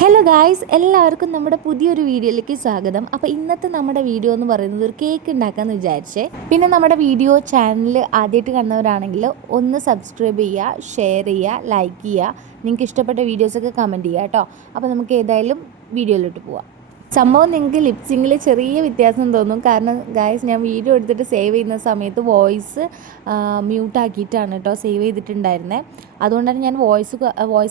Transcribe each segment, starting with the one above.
Hello guys, എല്ലാവർക്കും നമ്മുടെ പുതിയൊരു വീഡിയോയിലേക്ക് സ്വാഗതം. അപ്പോൾ ഇന്നത്തെ നമ്മുടെ വീഡിയോ എന്ന് പറയുന്നത് ഒരു കേക്ക് ഉണ്ടാക്കാമെന്ന് വിചാരിച്ചേ. പിന്നെ നമ്മുടെ വീഡിയോ ചാനൽ ആദ്യമായിട്ട് കാണുന്നവരാണെങ്കിൽ ഒന്ന് സബ്സ്ക്രൈബ് ചെയ്യുക, ഷെയർ ചെയ്യുക, ലൈക്ക് ചെയ്യുക. നിങ്ങൾക്ക് ഇഷ്ടപ്പെട്ട വീഡിയോസൊക്കെ കമൻറ്റ് ചെയ്യുക കേട്ടോ. അപ്പോൾ നമുക്ക് ഏതായാലും വീഡിയോയിലോട്ട് പോവാം. സംഭവം നിങ്ങൾക്ക് ലിപ്സിങ്ങിൽ ചെറിയ വ്യത്യാസം തോന്നും. കാരണം ഗായ്സ്, ഞാൻ വീഡിയോ എടുത്തിട്ട് സേവ് ചെയ്യുന്ന സമയത്ത് വോയിസ് മ്യൂട്ടാക്കിയിട്ടാണ് കേട്ടോ സേവ് ചെയ്തിട്ടുണ്ടായിരുന്നത്. അതുകൊണ്ടാണ് ഞാൻ വോയിസ്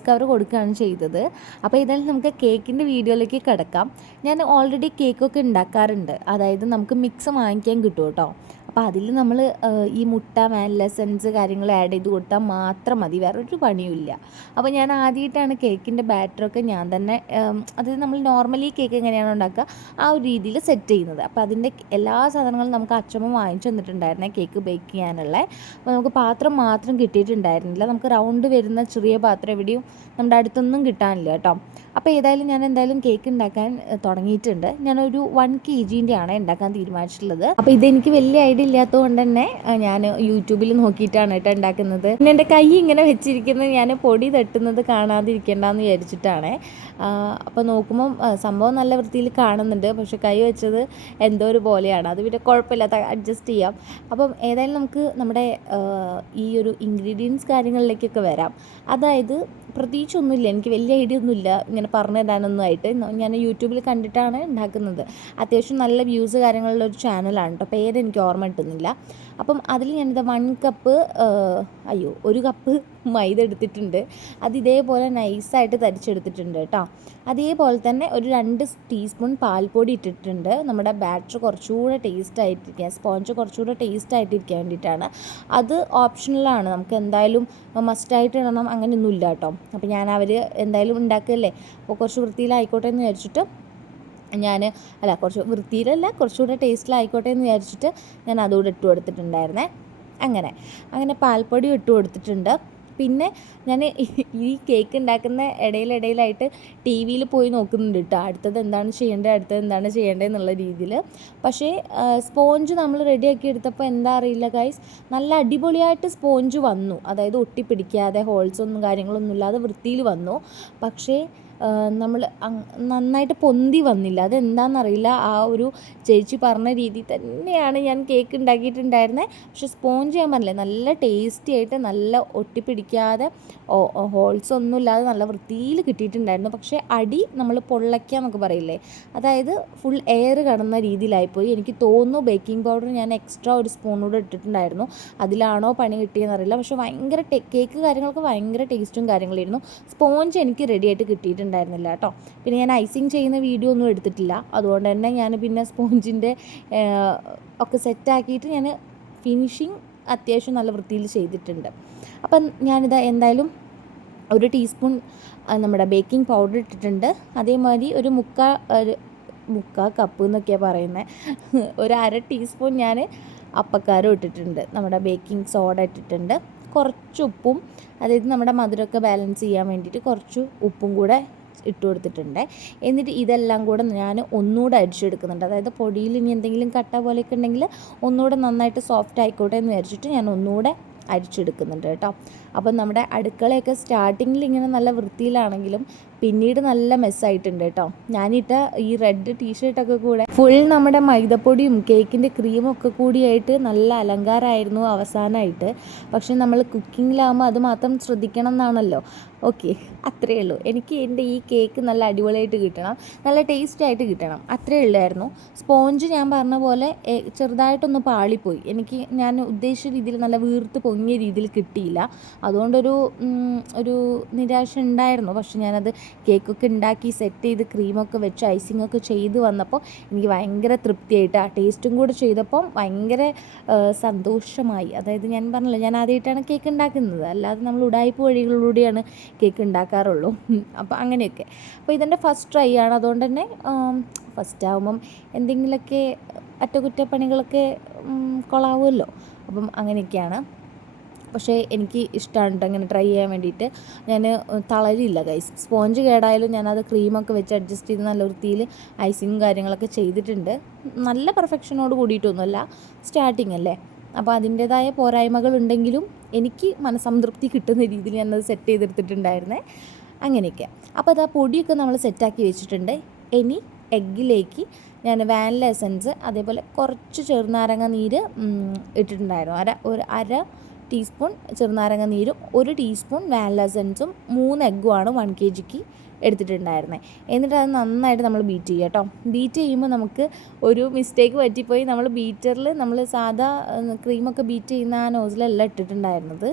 കവർ കൊടുക്കുകയാണ് ചെയ്തത്. അപ്പോൾ ഏതായാലും നമുക്ക് കേക്കിൻ്റെ വീഡിയോയിലേക്ക് കിടക്കാം. ഞാൻ ഓൾറെഡി കേക്കൊക്കെ ഉണ്ടാക്കാറുണ്ട്. അതായത് നമുക്ക് മിക്സ് വാങ്ങിക്കാൻ കിട്ടും കേട്ടോ. അപ്പോൾ അതിൽ നമ്മൾ ഈ മുട്ട, വാനില എസൻസ് കാര്യങ്ങൾ ആഡ് ചെയ്ത് കൊടുത്താൽ മാത്രം മതി, വേറൊരു പണിയുമില്ല. അപ്പോൾ ഞാൻ ആദ്യമായിട്ടാണ് കേക്കിൻ്റെ ബാറ്ററൊക്കെ ഞാൻ തന്നെ, അതായത് നമ്മൾ നോർമലി കേക്ക് എങ്ങനെയാണ് ഉണ്ടാക്കുക ആ ഒരു രീതിയിൽ സെറ്റ് ചെയ്യുന്നത്. അപ്പോൾ അതിൻ്റെ എല്ലാ സാധനങ്ങളും നമുക്ക് അച്ചമ്മ വാങ്ങിച്ചു തന്നിട്ടുണ്ടായിരുന്നേ കേക്ക് ബേക്ക് ചെയ്യാനുള്ള. അപ്പോൾ നമുക്ക് പാത്രം മാത്രം കിട്ടിയിട്ടുണ്ടായിരുന്നില്ല. നമുക്ക് റൗണ്ട് വരുന്ന ചെറിയ പാത്രം എവിടെയും നമ്മുടെ അടുത്തൊന്നും കിട്ടാനില്ല കേട്ടോ. അപ്പോൾ ഏതായാലും ഞാൻ എന്തായാലും കേക്ക് ഉണ്ടാക്കാൻ തുടങ്ങിയിട്ടുണ്ട്. ഞാനൊരു 1 kg ആണ് ഉണ്ടാക്കാൻ തീരുമാനിച്ചിട്ടുള്ളത്. അപ്പോൾ ഇതെനിക്ക് വലിയ ഐഡിയ ഇല്ലാത്തത് കൊണ്ട് തന്നെ ഞാൻ യൂട്യൂബിൽ നോക്കിയിട്ടാണ് കേട്ടോ ഉണ്ടാക്കുന്നത്. പിന്നെ എൻ്റെ കൈ ഇങ്ങനെ വെച്ചിരിക്കുന്നത് ഞാൻ പൊടി തട്ടുന്നത് കാണാതിരിക്കേണ്ടെന്ന് വിചാരിച്ചിട്ടാണ്. അപ്പോൾ നോക്കുമ്പം സംഭവം നല്ല വൃത്തിയിൽ കാണുന്നുണ്ട്, പക്ഷെ കൈ വെച്ചത് എന്തോ ഒരു പോലെയാണ്. അത് പിന്നെ കുഴപ്പമില്ലാത്ത അഡ്ജസ്റ്റ് ചെയ്യാം. അപ്പം ഏതായാലും നമുക്ക് നമ്മുടെ ഈ ഒരു ഇൻഗ്രീഡിയൻസ് കാര്യങ്ങളിലേക്കൊക്കെ വരാം. അതായത് പ്രത്യേകിച്ചൊന്നുമില്ല, എനിക്ക് വലിയ ഐഡിയ ഒന്നുമില്ല ഇങ്ങനെ പറഞ്ഞു തരാനൊന്നും ആയിട്ട്. ഞാൻ യൂട്യൂബിൽ കണ്ടിട്ടാണ് ഉണ്ടാക്കുന്നത്. അത്യാവശ്യം നല്ല വ്യൂസ് കാര്യങ്ങളുള്ള ഒരു ചാനലാണ് കേട്ടോ. പേരെനിക്ക് ഓർമ്മ കിട്ടുന്നില്ല. അപ്പം അതിൽ ഞാനിത് 1 കപ്പ് 1 കപ്പ് മൈദ എടുത്തിട്ടുണ്ട്. അത് ഇതേപോലെ നൈസായിട്ട് തരിച്ചെടുത്തിട്ടുണ്ട് കേട്ടോ. അതേപോലെ തന്നെ ഒരു 2 ടീസ്പൂൺ പാൽപ്പൊടി ഇട്ടിട്ടുണ്ട്. നമ്മുടെ ബാറ്റർ കുറച്ചുകൂടെ ടേസ്റ്റ് ആയിട്ടിരിക്കാൻ, സ്പോഞ്ച് കുറച്ചുകൂടെ ടേസ്റ്റ് ആയിട്ടിരിക്കാൻ വേണ്ടിയിട്ടാണ്. അത് ഓപ്ഷണലാണ്, നമുക്ക് എന്തായാലും മസ്റ്റായിട്ട് ഇടണം അങ്ങനെയൊന്നുമില്ല കേട്ടോ. അപ്പോൾ അവർ എന്തായാലും ഉണ്ടാക്കുകയല്ലേ, അപ്പോൾ കുറച്ച് വൃത്തിയിലായിക്കോട്ടെ എന്ന് വിചാരിച്ചിട്ട് കുറച്ച് വൃത്തിയിലല്ല, കുറച്ചുകൂടെ ടേസ്റ്റിലായിക്കോട്ടെ എന്ന് വിചാരിച്ചിട്ട് ഞാൻ അതുകൂടെ ഇട്ട് കൊടുത്തിട്ടുണ്ടായിരുന്നേ. അങ്ങനെ പാൽപ്പൊടി ഇട്ട് കൊടുത്തിട്ടുണ്ട്. പിന്നെ ഞാൻ ഈ കേക്ക് ഉണ്ടാക്കുന്ന ഇടയിലായിട്ട് ടി വിയിൽ പോയി നോക്കുന്നുണ്ട് കേട്ടോ, അടുത്തത് എന്താണ് ചെയ്യേണ്ടത് എന്നുള്ള രീതിയിൽ. പക്ഷേ സ്പോഞ്ച് നമ്മൾ റെഡിയാക്കി എടുത്തപ്പോൾ എന്താ അറിയില്ല ഗൈസ്, നല്ല അടിപൊളിയായിട്ട് സ്പോഞ്ച് വന്നു. അതായത് ഒട്ടിപ്പിടിക്കാതെ ഹോൾസൊന്നും കാര്യങ്ങളൊന്നും ഇല്ലാതെ വൃത്തിയിൽ വന്നു. പക്ഷേ നമ്മൾ നന്നായിട്ട് പൊന്തി വന്നില്ല. അതെന്താണെന്നറിയില്ല. ആ ഒരു ചേച്ചി പറഞ്ഞ രീതി തന്നെയാണ് ഞാൻ കേക്ക് ഉണ്ടാക്കിയിട്ടുണ്ടായിരുന്നത്. പക്ഷെ സ്പോഞ്ച് ഞാൻ പറഞ്ഞില്ലേ, നല്ല ടേസ്റ്റി ആയിട്ട് നല്ല ഒട്ടിപ്പിടിക്കാതെ ഹോൾസ് ഒന്നും ഇല്ലാതെ നല്ല വൃത്തിയിൽ കിട്ടിയിട്ടുണ്ടായിരുന്നു. പക്ഷേ അടി നമ്മൾ പൊള്ളയ്ക്കുക എന്നൊക്കെ പറയില്ലേ, അതായത് ഫുൾ എയർ കടന്ന രീതിയിലായിപ്പോയി. എനിക്ക് തോന്നുന്നു ബേക്കിംഗ് പൗഡർ ഞാൻ എക്സ്ട്രാ 1 സ്പൂൺ കൂടെ ഇട്ടിട്ടുണ്ടായിരുന്നു. അതിലാണോ പണി കിട്ടിയെന്നറിയില്ല. പക്ഷേ ഭയങ്കര കേക്ക് കാര്യങ്ങളൊക്കെ ഭയങ്കര ടേസ്റ്റും കാര്യങ്ങളായിരുന്നു. സ്പോഞ്ച് എനിക്ക് റെഡി ആയിട്ട് കിട്ടിയിട്ടുണ്ടായിരുന്നില്ല കേട്ടോ. പിന്നെ ഞാൻ ഐസിങ് ചെയ്യുന്ന വീഡിയോ ഒന്നും എടുത്തിട്ടില്ല. അതുകൊണ്ട് തന്നെ ഞാൻ പിന്നെ സ്പോഞ്ചിൻ്റെ ഒക്കെ സെറ്റാക്കിയിട്ട് ഞാൻ ഫിനിഷിങ് അത്യാവശ്യം നല്ല വൃത്തിയിൽ ചെയ്തിട്ടുണ്ട്. അപ്പം ഞാനിത് എന്തായാലും 1 ടീസ്പൂൺ നമ്മുടെ ബേക്കിംഗ് പൗഡർ ഇട്ടിട്ടുണ്ട്. അതേമാതിരി ഒരു മുക്കാൽ കപ്പ് എന്നൊക്കെയാണ് പറയുന്നത്, ഒരു 1/2 ടീസ്പൂൺ ഞാൻ അപ്പക്കാരം ഇട്ടിട്ടുണ്ട്. നമ്മുടെ ബേക്കിംഗ് സോഡ ഇട്ടിട്ടുണ്ട്. കുറച്ച് ഉപ്പും, അതായത് നമ്മുടെ മധുരമൊക്കെ ബാലൻസ് ചെയ്യാൻ വേണ്ടിയിട്ട് കുറച്ച് ഉപ്പും കൂടെ ഇട്ട് കൊടുത്തിട്ടുണ്ട്. എന്നിട്ട് ഇതെല്ലാം കൂടെ ഞാൻ ഒന്നുകൂടെ അരിച്ചെടുക്കുന്നുണ്ട്. അതായത് പൊടിയിൽ ഇനി എന്തെങ്കിലും കട്ട പോലെയൊക്കെ ഉണ്ടെങ്കിൽ ഒന്നുകൂടെ നന്നായിട്ട് സോഫ്റ്റ് ആയിക്കോട്ടെ എന്ന് വിചാരിച്ചിട്ട് ഞാൻ ഒന്നുകൂടെ അരിച്ചെടുക്കുന്നുണ്ട് കേട്ടോ. അപ്പം നമ്മുടെ അടുക്കളയൊക്കെ സ്റ്റാർട്ടിങ്ങിൽ ഇങ്ങനെ നല്ല വൃത്തിയിലാണെങ്കിലും പിന്നീട് നല്ല മെസ്സായിട്ടുണ്ട് കേട്ടോ. ഞാനിട്ട ഈ റെഡ് ടീഷർട്ടൊക്കെ കൂടെ ഫുൾ നമ്മുടെ മൈദപ്പൊടിയും കേക്കിൻ്റെ ക്രീമും ഒക്കെ കൂടിയായിട്ട് നല്ല അലങ്കാരമായിരുന്നു അവസാനമായിട്ട്. പക്ഷെ നമ്മൾ കുക്കിങ്ങിലാകുമ്പോൾ അത് മാത്രം ശ്രദ്ധിക്കണം എന്നാണല്ലോ. ഓക്കെ, അത്രയേ ഉള്ളൂ. എനിക്ക് എൻ്റെ ഈ കേക്ക് നല്ല അടിപൊളിയായിട്ട് കിട്ടണം, നല്ല ടേസ്റ്റ് ആയിട്ട് കിട്ടണം, അത്രയേ ഉള്ളായിരുന്നു. സ്പോഞ്ച് ഞാൻ പറഞ്ഞ പോലെ ചെറുതായിട്ടൊന്ന് പാളിപ്പോയി. ഞാൻ ഉദ്ദേശിച്ച രീതിയിൽ നല്ല വീർത്ത് പൊങ്ങിയ രീതിയിൽ കിട്ടിയില്ല. അതുകൊണ്ടൊരു നിരാശ ഉണ്ടായിരുന്നു. പക്ഷെ ഞാനത് കേക്കൊക്കെ ഉണ്ടാക്കി സെറ്റ് ചെയ്ത് ക്രീമൊക്കെ വെച്ച് ഐസിങ്ങൊക്കെ ചെയ്ത് വന്നപ്പോൾ എനിക്ക് ഭയങ്കര തൃപ്തിയായിട്ട്, ആ ടേസ്റ്റും കൂടെ ചെയ്തപ്പോൾ ഭയങ്കര സന്തോഷമായി. അതായത് ഞാൻ പറഞ്ഞില്ല, ഞാൻ ആദ്യമായിട്ടാണ് കേക്ക് ഉണ്ടാക്കുന്നത്, അല്ലാതെ നമ്മൾ ഉടായ്പ വഴികളിലൂടെയാണ് കേക്ക് ഉണ്ടാക്കാറുള്ളൂ. അപ്പോൾ അങ്ങനെയൊക്കെ. അപ്പോൾ ഇതെൻ്റെ ഫസ്റ്റ് ട്രൈ ആണ്. അതുകൊണ്ട് തന്നെ ഫസ്റ്റ് ആകുമ്പം എന്തെങ്കിലുമൊക്കെ അറ്റകുറ്റപ്പണികളൊക്കെ കൊള്ളാവുമല്ലോ. അപ്പം അങ്ങനെയൊക്കെയാണ്. പക്ഷേ എനിക്ക് ഇഷ്ടമാണ് കേട്ടോ അങ്ങനെ ട്രൈ ചെയ്യാൻ വേണ്ടിയിട്ട്. ഞാൻ തളരില്ല ഗൈസ്. സ്പോഞ്ച് കേടായാലും ഞാനത് ക്രീമൊക്കെ വെച്ച് അഡ്ജസ്റ്റ് ചെയ്ത് നല്ല വൃത്തിയിൽ ഐസിങ്ങും കാര്യങ്ങളൊക്കെ ചെയ്തിട്ടുണ്ട്. നല്ല പെർഫെക്ഷനോട് കൂടിയിട്ടൊന്നുമല്ല, സ്റ്റാർട്ടിങ് അല്ലേ. അപ്പോൾ അതിൻ്റേതായ പോരായ്മകളുണ്ടെങ്കിലും എനിക്ക് മനസ്സംതൃപ്തി കിട്ടുന്ന രീതിയിൽ ഞാനത് സെറ്റ് ചെയ്തെടുത്തിട്ടുണ്ടായിരുന്നേ. അങ്ങനെയൊക്കെ. അപ്പോൾ അത് ആ പൊടിയൊക്കെ നമ്മൾ സെറ്റാക്കി വെച്ചിട്ടുണ്ട്. ഇനി എഗ്ഗിലേക്ക് ഞാൻ വാനില എസൻസ് അതേപോലെ കുറച്ച് ചെറുനാരങ്ങ നീര് ഇട്ടിട്ടുണ്ടായിരുന്നു. ഒരു അര ടീസ്പൂൺ ചെറുനാരങ്ങ നീരും 1 ടീസ്പൂൺ വാനില എസൻസും 3 എഗ്ഗുമാണ് 1 kgക്ക് എടുത്തിട്ടുണ്ടായിരുന്നത്. എന്നിട്ട് അത് നന്നായിട്ട് നമ്മൾ ബീറ്റ് ചെയ്യുക കേട്ടോ. ബീറ്റ് ചെയ്യുമ്പോൾ നമുക്ക് ഒരു മിസ്റ്റേക്ക് പറ്റിപ്പോയി. നമ്മൾ ബീറ്ററിൽ നമ്മൾ സാധാ ക്രീമൊക്കെ ബീറ്റ് ചെയ്യുന്ന ആ നോസിലല്ല ഇട്ടിട്ടുണ്ടായിരുന്നത്,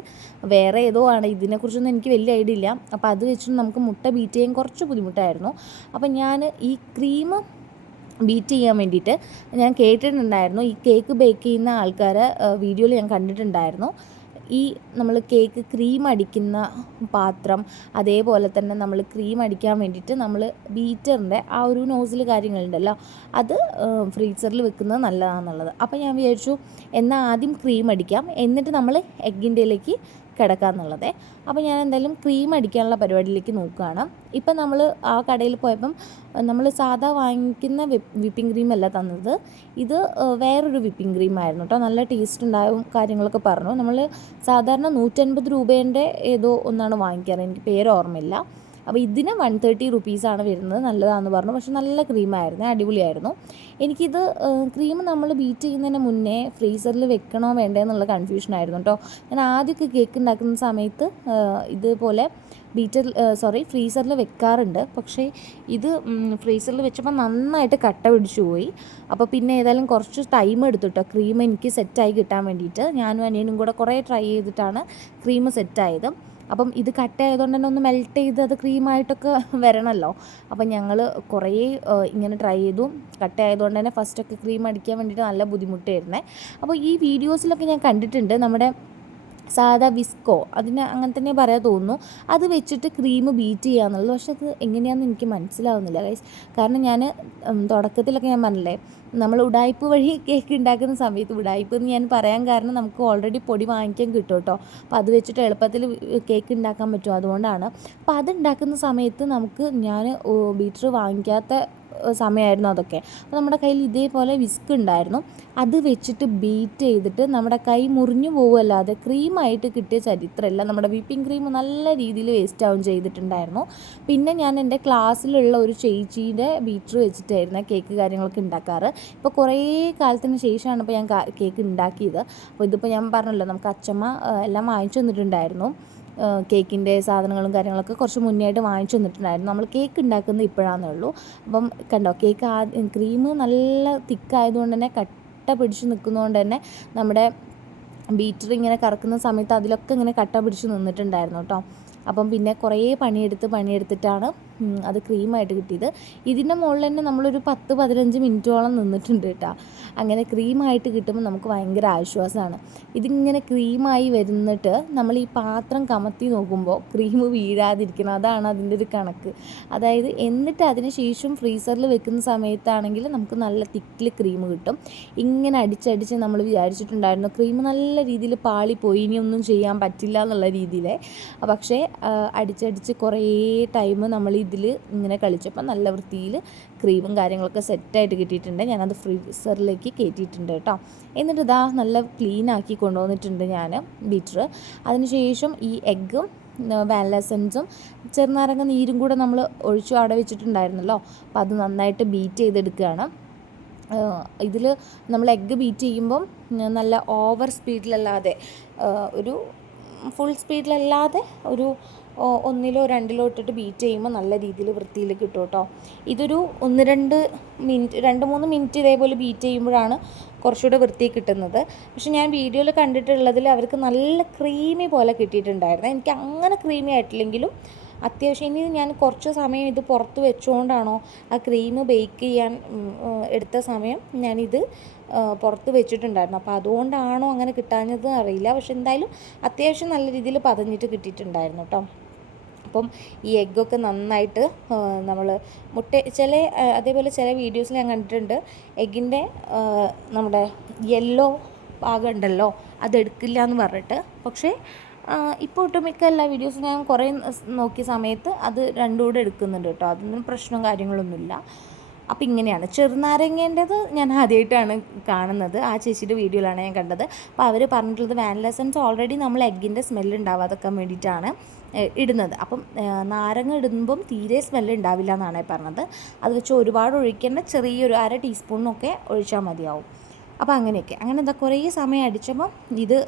വേറെ ഏതോ ആണ്. ഇതിനെക്കുറിച്ചൊന്നും എനിക്ക് വലിയ ഐഡിയ ഇല്ല. അപ്പോൾ അത് വെച്ചിട്ട് നമുക്ക് മുട്ട ബീറ്റ് ചെയ്യാൻ കുറച്ച് ബുദ്ധിമുട്ടായിരുന്നു. അപ്പോൾ ഞാൻ ഈ ക്രീം ബീറ്റ് ചെയ്യാൻ വേണ്ടിയിട്ട് ഞാൻ കേട്ടിട്ടുണ്ടായിരുന്നു. ഈ കേക്ക് ബേക്ക് ചെയ്യുന്ന ആൾക്കാരെ വീഡിയോയിൽ ഞാൻ കണ്ടിട്ടുണ്ടായിരുന്നു. ഈ നമ്മൾ കേക്ക് ക്രീം അടിക്കുന്ന പാത്രം, അതേപോലെ തന്നെ നമ്മൾ ക്രീം അടിക്കാൻ വേണ്ടിയിട്ട് നമ്മൾ ബീറ്ററിൻ്റെ ആ ഒരു നോസിൽ കാര്യങ്ങളുണ്ടല്ലോ, അത് ഫ്രീസറിൽ വെക്കുന്നത് നല്ലതാണെന്നുള്ളത്. അപ്പോൾ ഞാൻ വിചാരിച്ചു എന്നാൽ ആദ്യം ക്രീം അടിക്കാം, എന്നിട്ട് നമ്മൾ എഗ്ഗിൻ്റെയിലേക്ക് കിടക്കാമെന്നുള്ളത്. അപ്പോൾ ഞാൻ എന്തായാലും ക്രീം അടിക്കാനുള്ള പരിപാടിയിലേക്ക് നോക്കുകയാണ്. ഇപ്പം നമ്മൾ ആ കടയിൽ പോയപ്പം നമ്മൾ സാധാ വാങ്ങിക്കുന്ന വിപ്പിംഗ് ക്രീമല്ല തന്നത്, ഇത് വേറൊരു വിപ്പിംഗ് ക്രീമായിരുന്നു കേട്ടോ. നല്ല ടേസ്റ്റ് ഉണ്ടാവും കാര്യങ്ങളൊക്കെ പറഞ്ഞു. നമ്മൾ സാധാരണ 150 രൂപേൻ്റെ ഏതോ ഒന്നാണ് വാങ്ങിക്കാറ്, എനിക്ക് പേര് ഓർമ്മയില്ല. അപ്പോൾ ഇതിന് 130 റുപ്പീസാണ് വരുന്നത്, നല്ലതാണെന്ന് പറഞ്ഞു. പക്ഷെ നല്ല ക്രീമായിരുന്നു, അടിപൊളിയായിരുന്നു. എനിക്കിത് ക്രീം നമ്മൾ ബീറ്റ് ചെയ്യുന്നതിന് മുന്നേ ഫ്രീസറിൽ വെക്കണോ വേണ്ടേ എന്നുള്ള കൺഫ്യൂഷനായിരുന്നു കേട്ടോ. ഞാൻ ആദ്യമൊക്കെ കേക്ക് ഉണ്ടാക്കുന്ന സമയത്ത് ഇതുപോലെ ഫ്രീസറിൽ വെക്കാറുണ്ട്. പക്ഷേ ഇത് ഫ്രീസറിൽ വെച്ചപ്പോൾ നന്നായിട്ട് കട്ട പിടിച്ചു പോയി. അപ്പോൾ പിന്നെ ഏതായാലും കുറച്ച് ടൈം എടുത്തു കേട്ടോ ക്രീം എനിക്ക് സെറ്റായി കിട്ടാൻ വേണ്ടിയിട്ട്. ഞാനും അനിയനും കൂടെ കുറേ ട്രൈ ചെയ്തിട്ടാണ് ക്രീം സെറ്റായത്. അപ്പം ഇത് കട്ടയായതുകൊണ്ട് തന്നെ ഒന്ന് മെൽറ്റ് ചെയ്ത് അത് ക്രീമായിട്ടൊക്കെ വരണമല്ലോ. അപ്പം ഞങ്ങൾ കുറേ ഇങ്ങനെ ട്രൈ ചെയ്തു. കട്ടയായതുകൊണ്ട് തന്നെ ഫസ്റ്റൊക്കെ ക്രീം അടിക്കാൻ വേണ്ടിയിട്ട് നല്ല ബുദ്ധിമുട്ടായിരുന്നേ. അപ്പോൾ ഈ വീഡിയോസിലൊക്കെ ഞാൻ കണ്ടിട്ടുണ്ട് നമ്മുടെ സാധാ വിസ്കോ, അതിന് അങ്ങനെ തന്നെ പറയാൻ തോന്നുന്നു, അത് വെച്ചിട്ട് ക്രീം ബീറ്റ് ചെയ്യാന്നുള്ളത്. പക്ഷെ അത് എങ്ങനെയാണെന്ന് എനിക്ക് മനസ്സിലാവുന്നില്ല ഗൈസ്. കാരണം ഞാൻ തുടക്കത്തിലൊക്കെ ഞാൻ പറഞ്ഞില്ലേ, നമ്മൾ ഉഡായിപ്പ് വഴി കേക്ക് ഉണ്ടാക്കുന്ന സമയത്ത്, ഉഡായിപ്പ് എന്ന് ഞാൻ പറയാൻ കാരണം നമുക്ക് ഓൾറെഡി പൊടി വാങ്ങിക്കാൻ കിട്ടും കേട്ടോ. അപ്പോൾ അത് വെച്ചിട്ട് എളുപ്പത്തിൽ കേക്ക് ഉണ്ടാക്കാൻ പറ്റും, അതുകൊണ്ടാണ്. അപ്പോൾ അത് ഉണ്ടാക്കുന്ന സമയത്ത് ഞാൻ ബീറ്റർ വാങ്ങിക്കാത്ത സമയമായിരുന്നു അതൊക്കെ. അപ്പോൾ നമ്മുടെ കയ്യിൽ ഇതേപോലെ വിസ്ക് ഉണ്ടായിരുന്നു, അത് വെച്ചിട്ട് ബീറ്റ് ചെയ്തിട്ട് നമ്മുടെ കൈ മുറിഞ്ഞു പോകുമല്ലാതെ ക്രീമായിട്ട് കിട്ടിയ ചരിത്രമല്ല. നമ്മുടെ വിപ്പിംഗ് ക്രീം നല്ല രീതിയിൽ വേസ്റ്റ് ആവും ചെയ്തിട്ടുണ്ടായിരുന്നു. പിന്നെ ഞാൻ എൻ്റെ ക്ലാസ്സിലുള്ള ഒരു ചേച്ചീൻ്റെ ബീറ്റർ വെച്ചിട്ടായിരുന്നു കേക്ക് കാര്യങ്ങളൊക്കെ ഉണ്ടാക്കാറ്. ഇപ്പോൾ കുറേ കാലത്തിന് ശേഷമാണ് ഇപ്പോൾ ഞാൻ കേക്ക് ഉണ്ടാക്കിയത്. അപ്പോൾ ഇതിപ്പോൾ ഞാൻ പറഞ്ഞല്ലോ, നമുക്ക് അച്ചമ്മ എല്ലാം വാങ്ങിച്ചു തന്നിട്ടുണ്ടായിരുന്നു. കേക്കിൻ്റെ സാധനങ്ങളും കാര്യങ്ങളൊക്കെ കുറച്ച് മുന്നേ ആയിട്ട് വാങ്ങിച്ചു തന്നിട്ടുണ്ടായിരുന്നു. നമ്മൾ കേക്ക് ഉണ്ടാക്കുന്നത് ഇപ്പോഴാണെന്നേ ഉള്ളൂ. അപ്പം കണ്ടോ, കേക്ക് ക്രീം നല്ല തിക്കായതുകൊണ്ട് തന്നെ കട്ട പിടിച്ച് നിൽക്കുന്നതുകൊണ്ട് തന്നെ നമ്മുടെ ബീറ്റർ ഇങ്ങനെ കറക്കുന്ന സമയത്ത് അതിലൊക്കെ ഇങ്ങനെ കട്ട പിടിച്ച് നിന്നിട്ടുണ്ടായിരുന്നു കേട്ടോ. അപ്പം പിന്നെ കുറേ പണിയെടുത്തിട്ടാണ് അത് ക്രീമായിട്ട് കിട്ടിയത്. ഇതിൻ്റെ മുകളിൽ തന്നെ നമ്മളൊരു 10-15 മിനിറ്റോളം നിന്നിട്ടുണ്ട് കേട്ടോ. അങ്ങനെ ക്രീമായിട്ട് കിട്ടുമ്പോൾ നമുക്ക് ഭയങ്കര ആശ്വാസമാണ്. ഇതിങ്ങനെ ക്രീമായി വരുന്നിട്ട് നമ്മൾ ഈ പാത്രം കമത്തി നോക്കുമ്പോൾ ക്രീം വീഴാതിരിക്കണം, അതാണ് അതിൻ്റെ ഒരു കണക്ക്. അതായത് എന്നിട്ട് അതിന് ശേഷം ഫ്രീസറിൽ വെക്കുന്ന സമയത്താണെങ്കിൽ നമുക്ക് നല്ല തിക്കിൽ ക്രീം കിട്ടും. ഇങ്ങനെ അടിച്ചടിച്ച് നമ്മൾ വിചാരിച്ചിട്ടുണ്ടായിരുന്നു ക്രീം നല്ല രീതിയിൽ പാളിപ്പോയി, ഇനിയൊന്നും ചെയ്യാൻ പറ്റില്ല എന്നുള്ള രീതിയിൽ. പക്ഷേ അടിച്ചടിച്ച് കുറേ ടൈം നമ്മൾ ഇതിൽ ഇങ്ങനെ കളിച്ചപ്പോൾ നല്ല വൃത്തിയിൽ ക്രീമും കാര്യങ്ങളൊക്കെ സെറ്റായിട്ട് കിട്ടിയിട്ടുണ്ട്. ഞാനത് ഫ്രീസറിലേക്ക് കയറ്റിയിട്ടുണ്ട് കേട്ടോ. എന്നിട്ട് ഇതാ നല്ല ക്ലീനാക്കി കൊണ്ടുവന്നിട്ടുണ്ട് ഞാൻ ബീറ്റർ. അതിനുശേഷം ഈ എഗ്ഗും വാനില എസൻസും ചെറുനാരങ്ങ നീരും കൂടെ നമ്മൾ ഒഴിച്ചു അവിടെ വെച്ചിട്ടുണ്ടായിരുന്നല്ലോ. അപ്പോൾ അത് നന്നായിട്ട് ബീറ്റ് ചെയ്തെടുക്കുകയാണ്. ഇതിൽ നമ്മൾ എഗ്ഗ് ബീറ്റ് ചെയ്യുമ്പം നല്ല ഓവർ സ്പീഡിലല്ലാതെ, ഒരു ഫുൾ സ്പീഡിലല്ലാതെ ഒരു 1-ലോ 2-ലോ ഇട്ടിട്ട് ബീറ്റ് ചെയ്യുമ്പോൾ നല്ല രീതിയിൽ വൃത്തിയിൽ കിട്ടും കേട്ടോ. ഇതൊരു 1-2 മിനിറ്റ് 2-3 മിനിറ്റ് ഇതേപോലെ ബീറ്റ് ചെയ്യുമ്പോഴാണ് കുറച്ചുകൂടെ വൃത്തി കിട്ടുന്നത്. പക്ഷെ ഞാൻ വീഡിയോയിൽ കണ്ടിട്ടുള്ളതിൽ അവർക്ക് നല്ല ക്രീമി പോലെ കിട്ടിയിട്ടുണ്ടായിരുന്നു. എനിക്ക് അങ്ങനെ ക്രീമി ആയിട്ടില്ലെങ്കിലും അത്യാവശ്യം, ഇനി ഞാൻ കുറച്ച് സമയം ഇത് പുറത്ത് വെച്ചുകൊണ്ടാണോ ആ ക്രീം ബേക്ക് ചെയ്യാൻ എടുത്ത സമയം ഞാനിത് പുറത്ത് വെച്ചിട്ടുണ്ടായിരുന്നു. അപ്പോൾ അതുകൊണ്ടാണോ അങ്ങനെ കിട്ടാഞ്ഞത് അറിയില്ല. പക്ഷെ എന്തായാലും അത്യാവശ്യം നല്ല രീതിയിൽ പതഞ്ഞിട്ട് കിട്ടിയിട്ടുണ്ടായിരുന്നു കേട്ടോ. അപ്പം ഈ എഗ്ഗൊക്കെ നന്നായിട്ട് നമ്മൾ അതേപോലെ ചില വീഡിയോസിൽ ഞാൻ കണ്ടിട്ടുണ്ട് എഗ്ഗിൻ്റെ നമ്മുടെ യെല്ലോ ഭാഗം ഉണ്ടല്ലോ അതെടുക്കില്ല എന്ന് പറഞ്ഞിട്ട്. പക്ഷേ ഇപ്പോൾ ഒട്ടുമിക്ക എല്ലാ വീഡിയോസും ഞാൻ കുറേ നോക്കിയ സമയത്ത് അത് രണ്ടും കൂടെ എടുക്കുന്നുണ്ട് കേട്ടോ. അതൊന്നും പ്രശ്നവും കാര്യങ്ങളൊന്നുമില്ല. അപ്പോൾ ഇങ്ങനെയാണ്. ചെറുനാരങ്ങേൻ്റെത് ഞാൻ ആദ്യമായിട്ടാണ് കാണുന്നത്, ആ ചേച്ചിയുടെ വീഡിയോയിലാണ് ഞാൻ കണ്ടത്. അപ്പോൾ അവർ പറഞ്ഞിട്ടുള്ളത് വാനില എസൻസ് ഓൾറെഡി നമ്മൾ എഗ്ഗിൻ്റെ സ്മെല്ല് ഉണ്ടാവാതെക്കാൻ വേണ്ടിയിട്ടാണ് ഇടുന്നത്. അപ്പം നാരങ്ങ ഇടുമ്പം തീരെ സ്മെല്ല് ഉണ്ടാവില്ല എന്നാണ് പറഞ്ഞത്. അത് വെച്ച് ഒരുപാട് ഒഴിക്കേണ്ട, ചെറിയൊരു 1/2 ടീസ്പൂണൊക്കെ ഒഴിച്ചാൽ മതിയാവും. അപ്പോൾ അങ്ങനെയൊക്കെ എന്താ കുറേ സമയം അടിച്ചപ്പം ഇത്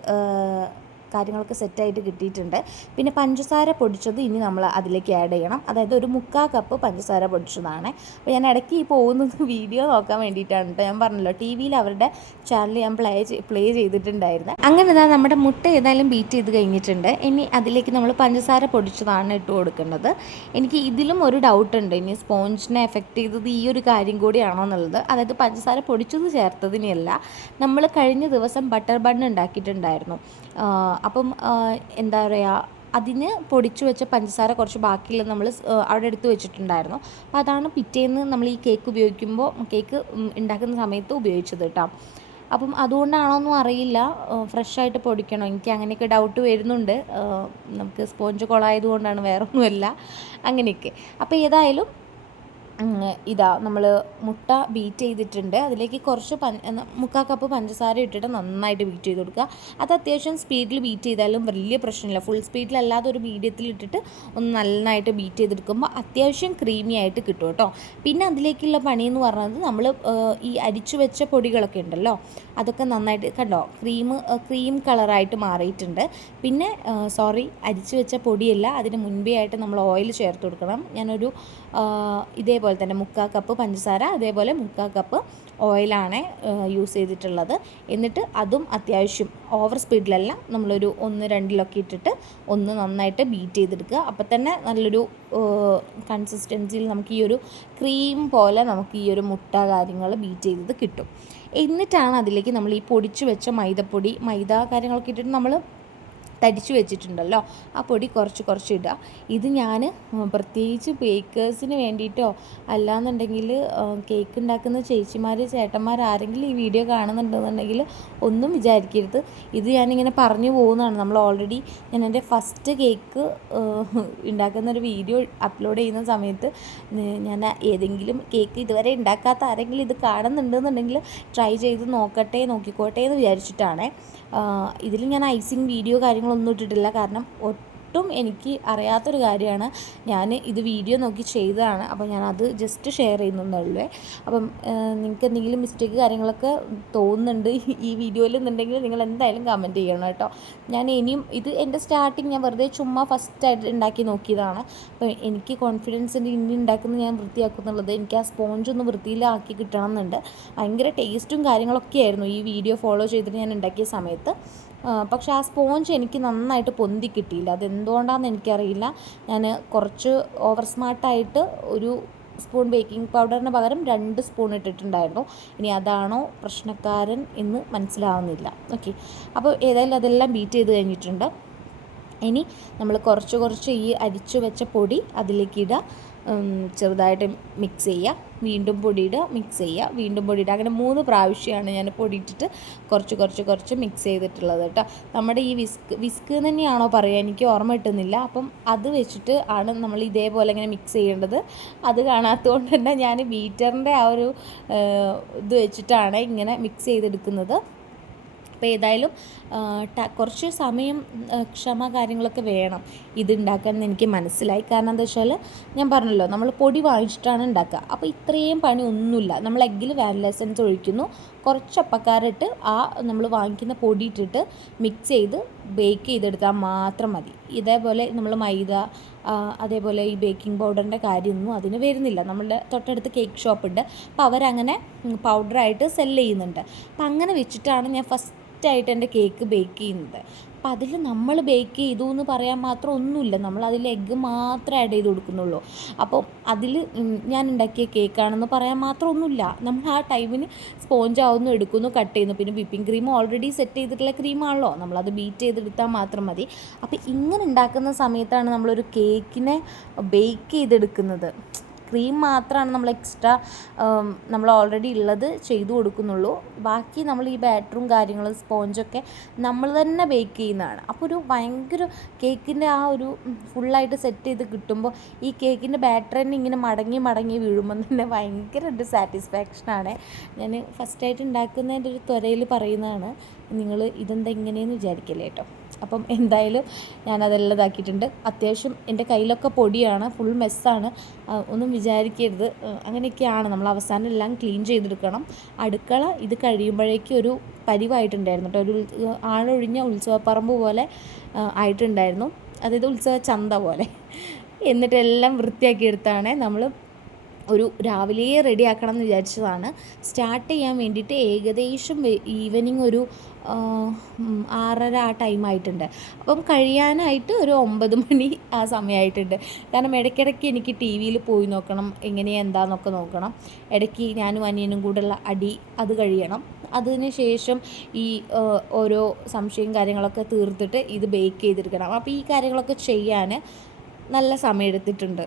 കാര്യങ്ങളൊക്കെ സെറ്റായിട്ട് കിട്ടിയിട്ടുണ്ട്. പിന്നെ പഞ്ചസാര പൊടിച്ചത് ഇനി നമ്മൾ അതിലേക്ക് ആഡ് ചെയ്യണം. അതായത് ഒരു 3/4 കപ്പ് പഞ്ചസാര പൊടിച്ചതാണ്. അപ്പോൾ ഞാൻ ഇടയ്ക്ക് ഈ പോകുന്നത് വീഡിയോ നോക്കാൻ വേണ്ടിയിട്ടാണ് കേട്ടോ. ഞാൻ പറഞ്ഞല്ലോ, ടി വിയിൽ അവരുടെ ചാനൽ ഞാൻ പ്ലേ ചെയ്തിട്ടുണ്ടായിരുന്നു. അങ്ങനെ നമ്മുടെ മുട്ട ഏതായാലും ബീറ്റ് ചെയ്ത് കഴിഞ്ഞിട്ടുണ്ട്. ഇനി അതിലേക്ക് നമ്മൾ പഞ്ചസാര പൊടിച്ചതാണ് ഇട്ട് കൊടുക്കേണ്ടത്. എനിക്ക് ഇതിലും ഒരു ഡൗട്ടുണ്ട്, ഇനി സ്പോഞ്ചിനെ എഫക്റ്റ് ചെയ്തത് ഈ ഒരു കാര്യം കൂടിയാണോ എന്നുള്ളത്. അതായത് പഞ്ചസാര പൊടിച്ചത് ചേർത്തതിനെയല്ല, നമ്മൾ കഴിഞ്ഞ ദിവസം ബട്ടർ ബൺ ഉണ്ടാക്കിയിട്ടുണ്ടായിരുന്നു. അപ്പം എന്താ പറയുക, അതിന് പൊടിച്ചു വെച്ച പഞ്ചസാര കുറച്ച് ബാക്കിയുള്ളത് നമ്മൾ അവിടെ എടുത്ത് വെച്ചിട്ടുണ്ടായിരുന്നു. അപ്പോൾ അതാണ് പിറ്റേന്ന് നമ്മൾ ഈ കേക്ക് ഉണ്ടാക്കുന്ന സമയത്ത് ഉപയോഗിച്ചത് കേട്ടോ. അപ്പം അതുകൊണ്ടാണോന്നും അറിയില്ല, ഫ്രഷായിട്ട് പൊടിക്കണം. എനിക്ക് അങ്ങനെയൊക്കെ ഡൗട്ട് വരുന്നുണ്ട്. നമുക്ക് സ്പോഞ്ച് കൊളായതുകൊണ്ടാണ്, വേറെ ഒന്നുമല്ല. അങ്ങനെയൊക്കെ. അപ്പോൾ ഏതായാലും ഇതാ നമ്മൾ മുട്ട ബീറ്റ് ചെയ്തിട്ടുണ്ട്. അതിലേക്ക് കുറച്ച് 3/4 കപ്പ് പഞ്ചസാര ഇട്ടിട്ട് നന്നായിട്ട് ബീറ്റ് ചെയ്ത് കൊടുക്കുക. അത് അത്യാവശ്യം സ്പീഡിൽ ബീറ്റ് ചെയ്താലും വലിയ പ്രശ്നമില്ല. ഫുൾ സ്പീഡിലല്ലാതെ ഒരു മീഡിയത്തിൽ ഇട്ടിട്ട് ഒന്ന് നന്നായിട്ട് ബീറ്റ് ചെയ്തെടുക്കുമ്പോൾ അത്യാവശ്യം ക്രീമി ആയിട്ട് കിട്ടും കേട്ടോ. പിന്നെ അതിലേക്കുള്ള പണിയെന്ന് പറഞ്ഞത്, നമ്മൾ ഈ അരിച്ചു വെച്ച പൊടികളൊക്കെ ഉണ്ടല്ലോ, അതൊക്കെ നന്നായിട്ട് കണ്ടോ ക്രീം കളറായിട്ട് മാറിയിട്ടുണ്ട്. പിന്നെ അരിച്ചു വെച്ച പൊടിയല്ല, അതിന് മുൻപേ ആയിട്ട് നമ്മൾ ഓയിൽ ചേർത്ത് കൊടുക്കണം. ഞാനൊരു ഇതേപോലെ തന്നെ 3/4 കപ്പ് പഞ്ചസാര, അതേപോലെ 3/4 കപ്പ് ഓയിലാണ് യൂസ് ചെയ്തിട്ടുള്ളത്. എന്നിട്ട് അതും അത്യാവശ്യം ഓവർ സ്പീഡിലല്ല, നമ്മളൊരു 1-2 ഇട്ടിട്ട് ഒന്ന് നന്നായിട്ട് ബീറ്റ് ചെയ്തെടുക്കുക. അപ്പോൾ തന്നെ നല്ലൊരു കൺസിസ്റ്റൻസിയിൽ നമുക്ക് ഈ ഒരു ക്രീം പോലെ നമുക്ക് ഈ ഒരു മുട്ട കാര്യങ്ങൾ ബീറ്റ് ചെയ്തത് കിട്ടും. എന്നിട്ടാണ് അതിലേക്ക് നമ്മൾ ഈ പൊടിച്ച് വെച്ച മൈദ കാര്യങ്ങളൊക്കെ ഇട്ടിട്ട് നമ്മൾ തരിച്ചു വെച്ചിട്ടുണ്ടല്ലോ, ആ പൊടി കുറച്ച് ഇടുക. ഇത് ഞാൻ പ്രത്യേകിച്ച് ബേക്കേഴ്സിന് വേണ്ടിയിട്ടോ അല്ലാന്നുണ്ടെങ്കിൽ കേക്ക് ഉണ്ടാക്കുന്ന ചേച്ചിമാർ ചേട്ടന്മാർ ആരെങ്കിലും ഈ വീഡിയോ കാണുന്നുണ്ടെന്നുണ്ടെങ്കിൽ ഒന്നും വിചാരിക്കരുത്. ഇത് ഞാനിങ്ങനെ പറഞ്ഞു പോകുന്നതാണ്. നമ്മൾ ഓൾറെഡി ഞാൻ എൻ്റെ ഫസ്റ്റ് കേക്ക് ഉണ്ടാക്കുന്നൊരു വീഡിയോ അപ്ലോഡ് ചെയ്യുന്ന സമയത്ത് ഞാൻ ഏതെങ്കിലും കേക്ക് ഇതുവരെ ഉണ്ടാക്കാത്ത ആരെങ്കിലും ഇത് കാണുന്നുണ്ടെന്നുണ്ടെങ്കിൽ ട്രൈ ചെയ്ത് നോക്കിക്കോട്ടെ എന്ന് വിചാരിച്ചിട്ടാണ്. ഇതിൽ ഞാൻ ഐസിങ് വീഡിയോ കാര്യങ്ങളൊന്നും ഇട്ടിട്ടില്ല, കാരണം ഒട്ടും എനിക്ക് അറിയാത്തൊരു കാര്യമാണ്. ഞാൻ ഇത് വീഡിയോ നോക്കി ചെയ്തതാണ്. അപ്പോൾ ഞാനത് ജസ്റ്റ് ഷെയർ ചെയ്യുന്നുള്ളൂ. അപ്പം നിങ്ങൾക്ക് എന്തെങ്കിലും മിസ്റ്റേക്ക് കാര്യങ്ങളൊക്കെ തോന്നുന്നുണ്ട് ഈ വീഡിയോയിൽ എന്നുണ്ടെങ്കിൽ നിങ്ങൾ എന്തായാലും കമൻറ്റ് ചെയ്യണം കേട്ടോ. ഞാൻ ഇനിയും ഇത് എൻ്റെ സ്റ്റാർട്ടിങ് ഞാൻ വെറുതെ ചുമ്മാ ഫസ്റ്റായിട്ട് ഉണ്ടാക്കി നോക്കിയതാണ്. അപ്പോൾ എനിക്ക് കോൺഫിഡൻസിൻ്റെ ഇനി ഉണ്ടാക്കുന്നത് ഞാൻ വൃത്തിയാക്കുന്നുള്ളത്. എനിക്ക് ആ സ്പോഞ്ചൊന്ന് വൃത്തിയിലാക്കി കിട്ടണം എന്നുണ്ട്. ഭയങ്കര ടേസ്റ്റും കാര്യങ്ങളൊക്കെ ആയിരുന്നു ഈ വീഡിയോ ഫോളോ ചെയ്തിട്ട് ഞാൻ ഉണ്ടാക്കിയ സമയത്ത്. പക്ഷേ ആ സ്പോഞ്ച് എനിക്ക് നന്നായിട്ട് പൊന്തി കിട്ടിയില്ല. അതെന്തുകൊണ്ടാണെന്ന് എനിക്കറിയില്ല. ഞാൻ കുറച്ച് ഓവർ സ്മാർട്ടായിട്ട് ഒരു സ്പൂൺ ബേക്കിംഗ് പൗഡറിന് പകരം 2 സ്പൂൺ ഇട്ടിട്ടുണ്ടായിരുന്നു. ഇനി അതാണോ പ്രശ്നക്കാരൻ എന്ന് മനസ്സിലാവുന്നില്ല. ഓക്കെ, അപ്പോൾ ഏതായാലും അതെല്ലാം ബീറ്റ് ചെയ്ത് കഴിഞ്ഞിട്ടുണ്ട്. ഇനി നമ്മൾ കുറച്ച് ഈ അരിച്ചു വെച്ച പൊടി അതിലേക്ക് ഇടുക, ചെറുതായിട്ട് മിക്സ് ചെയ്യുക, വീണ്ടും പൊടിയിടുക, മിക്സ് ചെയ്യുക, വീണ്ടും പൊടിയിടുക. അങ്ങനെ 3 പ്രാവശ്യമാണ് ഞാൻ പൊടിയിട്ടിട്ട് കുറച്ച് മിക്സ് ചെയ്തിട്ടുള്ളത് കേട്ടോ. നമ്മുടെ ഈ വിസ്ക് തന്നെയാണോ പറയുക, എനിക്ക് ഓർമ്മ കിട്ടുന്നില്ല. അപ്പം അത് വെച്ചിട്ട് ആണ് നമ്മൾ ഇതേപോലെ ഇങ്ങനെ മിക്സ് ചെയ്യേണ്ടത്. അത് കാണാത്തതുകൊണ്ട് തന്നെ ഞാൻ ബീറ്ററിൻ്റെ ആ ഒരു ഇത് വെച്ചിട്ടാണ് ഇങ്ങനെ മിക്സ് ചെയ്തെടുക്കുന്നത്. അപ്പോൾ ഏതായാലും കുറച്ച് സമയം ക്ഷമ കാര്യങ്ങളൊക്കെ വേണം ഇതുണ്ടാക്കാൻ എന്ന് എനിക്ക് മനസ്സിലായി. കാരണം എന്താ വെച്ചാൽ ഞാൻ പറഞ്ഞല്ലോ, നമ്മൾ പൊടി വാങ്ങിച്ചിട്ടാണ് ഉണ്ടാക്കുക. അപ്പോൾ ഇത്രയും പണി ഒന്നുമില്ല. നമ്മൾ എഗ്ഗിൽ വാനില എസൻസ് ഒഴിക്കുന്നു, കുറച്ച് അപ്പക്കാരിട്ട് ആ നമ്മൾ വാങ്ങിക്കുന്ന പൊടി ഇട്ടിട്ട് മിക്സ് ചെയ്ത് ബേക്ക് ചെയ്തെടുത്താൽ മാത്രം മതി. ഇതേപോലെ നമ്മൾ മൈദ അതേപോലെ ഈ ബേക്കിംഗ് പൗഡറിൻ്റെ കാര്യമൊന്നും അതിന് വരുന്നില്ല. നമ്മളുടെ തൊട്ടടുത്ത് കേക്ക് ഷോപ്പുണ്ട്, അപ്പോൾ അവരങ്ങനെ പൗഡറായിട്ട് സെല്ല് ചെയ്യുന്നുണ്ട്. അപ്പം അങ്ങനെ വെച്ചിട്ടാണ് ഞാൻ ഫസ്റ്റായിട്ട് എൻ്റെ കേക്ക് ബേക്ക് ചെയ്യുന്നത്. അപ്പം അതിൽ നമ്മൾ ബേക്ക് ചെയ്തു എന്ന് പറയാൻ മാത്രം ഒന്നുമില്ല. നമ്മൾ അതിൽ എഗ്ഗ് മാത്രമേ ആഡ് ചെയ്ത് കൊടുക്കുന്നുള്ളൂ. അപ്പോൾ അതിൽ ഞാൻ ഉണ്ടാക്കിയ കേക്കാണെന്ന് പറയാൻ മാത്രം ഒന്നുമില്ല. നമ്മൾ ആ ടൈമിന് സ്പോഞ്ച് ആവുന്നു, എടുക്കുന്നു, കട്ട് ചെയ്യുന്നു. പിന്നെ വിപ്പിംഗ് ക്രീം ഓൾറെഡി സെറ്റ് ചെയ്തിട്ടുള്ള ക്രീമാണല്ലോ, നമ്മളത് ബീറ്റ് ചെയ്തെടുത്താൽ മാത്രം മതി. അപ്പോൾ ഇങ്ങനെ ഉണ്ടാക്കുന്ന സമയത്താണ് നമ്മളൊരു കേക്കിനെ ബേക്ക് ചെയ്തെടുക്കുന്നത്. ക്രീം മാത്രമാണ് നമ്മൾ എക്സ്ട്രാ നമ്മൾ ഓൾറെഡി ഉള്ളത് ചെയ്തു കൊടുക്കുന്നുള്ളൂ. ബാക്കി നമ്മൾ ഈ ബാറ്ററും കാര്യങ്ങളും സ്പോഞ്ചൊക്കെ നമ്മൾ തന്നെ ബേക്ക് ചെയ്യുന്നതാണ്. അപ്പോൾ ഒരു ഭയങ്കര കേക്കിൻ്റെ ആ ഒരു ഫുള്ളായിട്ട് സെറ്റ് ചെയ്ത് കിട്ടുമ്പോൾ ഈ കേക്കിൻ്റെ ബാറ്റർ തന്നെ ഇങ്ങനെ മടങ്ങി വീഴുമ്പോൾ തന്നെ ഭയങ്കര ഒരു സാറ്റിസ്ഫാക്ഷനാണ്. ഞാൻ ഫസ്റ്റായിട്ട് ഉണ്ടാക്കുന്നതിൻ്റെ ഒരു ത്വരയിൽ പറയുന്നതാണ്. നിങ്ങൾ ഇതെന്താ ഇങ്ങനെയെന്ന് വിചാരിക്കല്ലേ കേട്ടോ. അപ്പം എന്തായാലും ഞാനതെല്ലാം ഇതാക്കിയിട്ടുണ്ട്. അത്യാവശ്യം എൻ്റെ കയ്യിലൊക്കെ പൊടിയാണ്, ഫുൾ മെസ്സാണ്, ഒന്നും വിചാരിക്കരുത്. അങ്ങനെയൊക്കെയാണ്. നമ്മൾ അവസാനം എല്ലാം ക്ലീൻ ചെയ്തെടുക്കണം. അടുക്കള ഇത് കഴിയുമ്പോഴേക്കും ഒരു പരിവായിട്ടുണ്ടായിരുന്നു കേട്ടോ. ഒരു ആളൊഴിഞ്ഞ ഉത്സവപ്പറമ്പ് പോലെ ആയിട്ടുണ്ടായിരുന്നു, അതായത് ഉത്സവ ചന്ത പോലെ. എന്നിട്ടെല്ലാം വൃത്തിയാക്കി എടുത്താണ് നമ്മൾ ഒരു രാവിലെ റെഡിയാക്കണം എന്ന് വിചാരിച്ചതാണ്. സ്റ്റാർട്ട് ചെയ്യാൻ വേണ്ടിയിട്ട് ഏകദേശം ഈവനിങ് ഒരു 6:30 ആ ടൈമായിട്ടുണ്ട്. അപ്പം കഴിയാനായിട്ട് ഒരു 9 മണി ആ സമയമായിട്ടുണ്ട്. കാരണം ഇടയ്ക്കിടയ്ക്ക് എനിക്ക് ടി വിയിൽ പോയി നോക്കണം, എങ്ങനെയാണ് എന്താണെന്നൊക്കെ നോക്കണം. ഇടയ്ക്ക് ഞാനും അനിയനും കൂടെയുള്ള അടി അത് കഴിയണം. അതിന് ശേഷം ഈ ഓരോ സംശയം കാര്യങ്ങളൊക്കെ തീർത്തിട്ട് ഇത് ബേക്ക് ചെയ്തെടുക്കണം. അപ്പോൾ ഈ കാര്യങ്ങളൊക്കെ ചെയ്യാൻ നല്ല സമയമെടുത്തിട്ടുണ്ട്.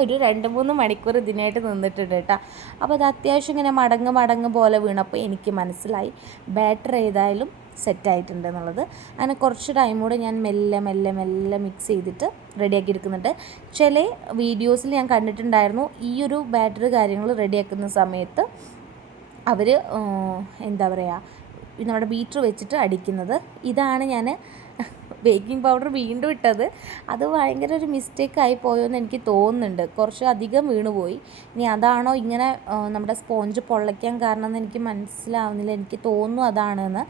ഒരു 2-3 മണിക്കൂർ ഇതിനായിട്ട് നിന്നിട്ടുണ്ട് കേട്ടോ. അപ്പോൾ അത് അത്യാവശ്യം ഇങ്ങനെ മടങ്ങ് പോലെ വീണപ്പോൾ എനിക്ക് മനസ്സിലായി ബാറ്റർ ഏതായാലും സെറ്റായിട്ടുണ്ട് എന്നുള്ളത്. അങ്ങനെ കുറച്ച് ടൈം കൂടെ ഞാൻ മെല്ലെ മിക്സ് ചെയ്തിട്ട് റെഡിയാക്കി എടുക്കുന്നുണ്ട്. ചില വീഡിയോസിൽ ഞാൻ കണ്ടിട്ടുണ്ടായിരുന്നു ഈ ഒരു ബാറ്റർ കാര്യങ്ങൾ റെഡിയാക്കുന്ന സമയത്ത് അവർ എന്താ പറയുക, നമ്മുടെ ബീറ്റർ വെച്ചിട്ട് അടിക്കുന്നത്. ഇതാണ് ഞാൻ ബേക്കിംഗ് പൗഡർ വീണ്ടും ഇട്ടത്. അത് ഭയങ്കര ഒരു മിസ്റ്റേക്കായി പോയോയെന്ന് എനിക്ക് തോന്നുന്നുണ്ട്. കുറച്ച് അധികം വീണുപോയി. ഇനി അതാണോ ഇങ്ങനെ നമ്മുടെ സ്പോഞ്ച് പൊള്ളയ്ക്കാൻ കാരണം എന്ന് എനിക്ക് മനസ്സിലാവുന്നില്ല. എനിക്ക് തോന്നുന്നു അതാണെന്ന്.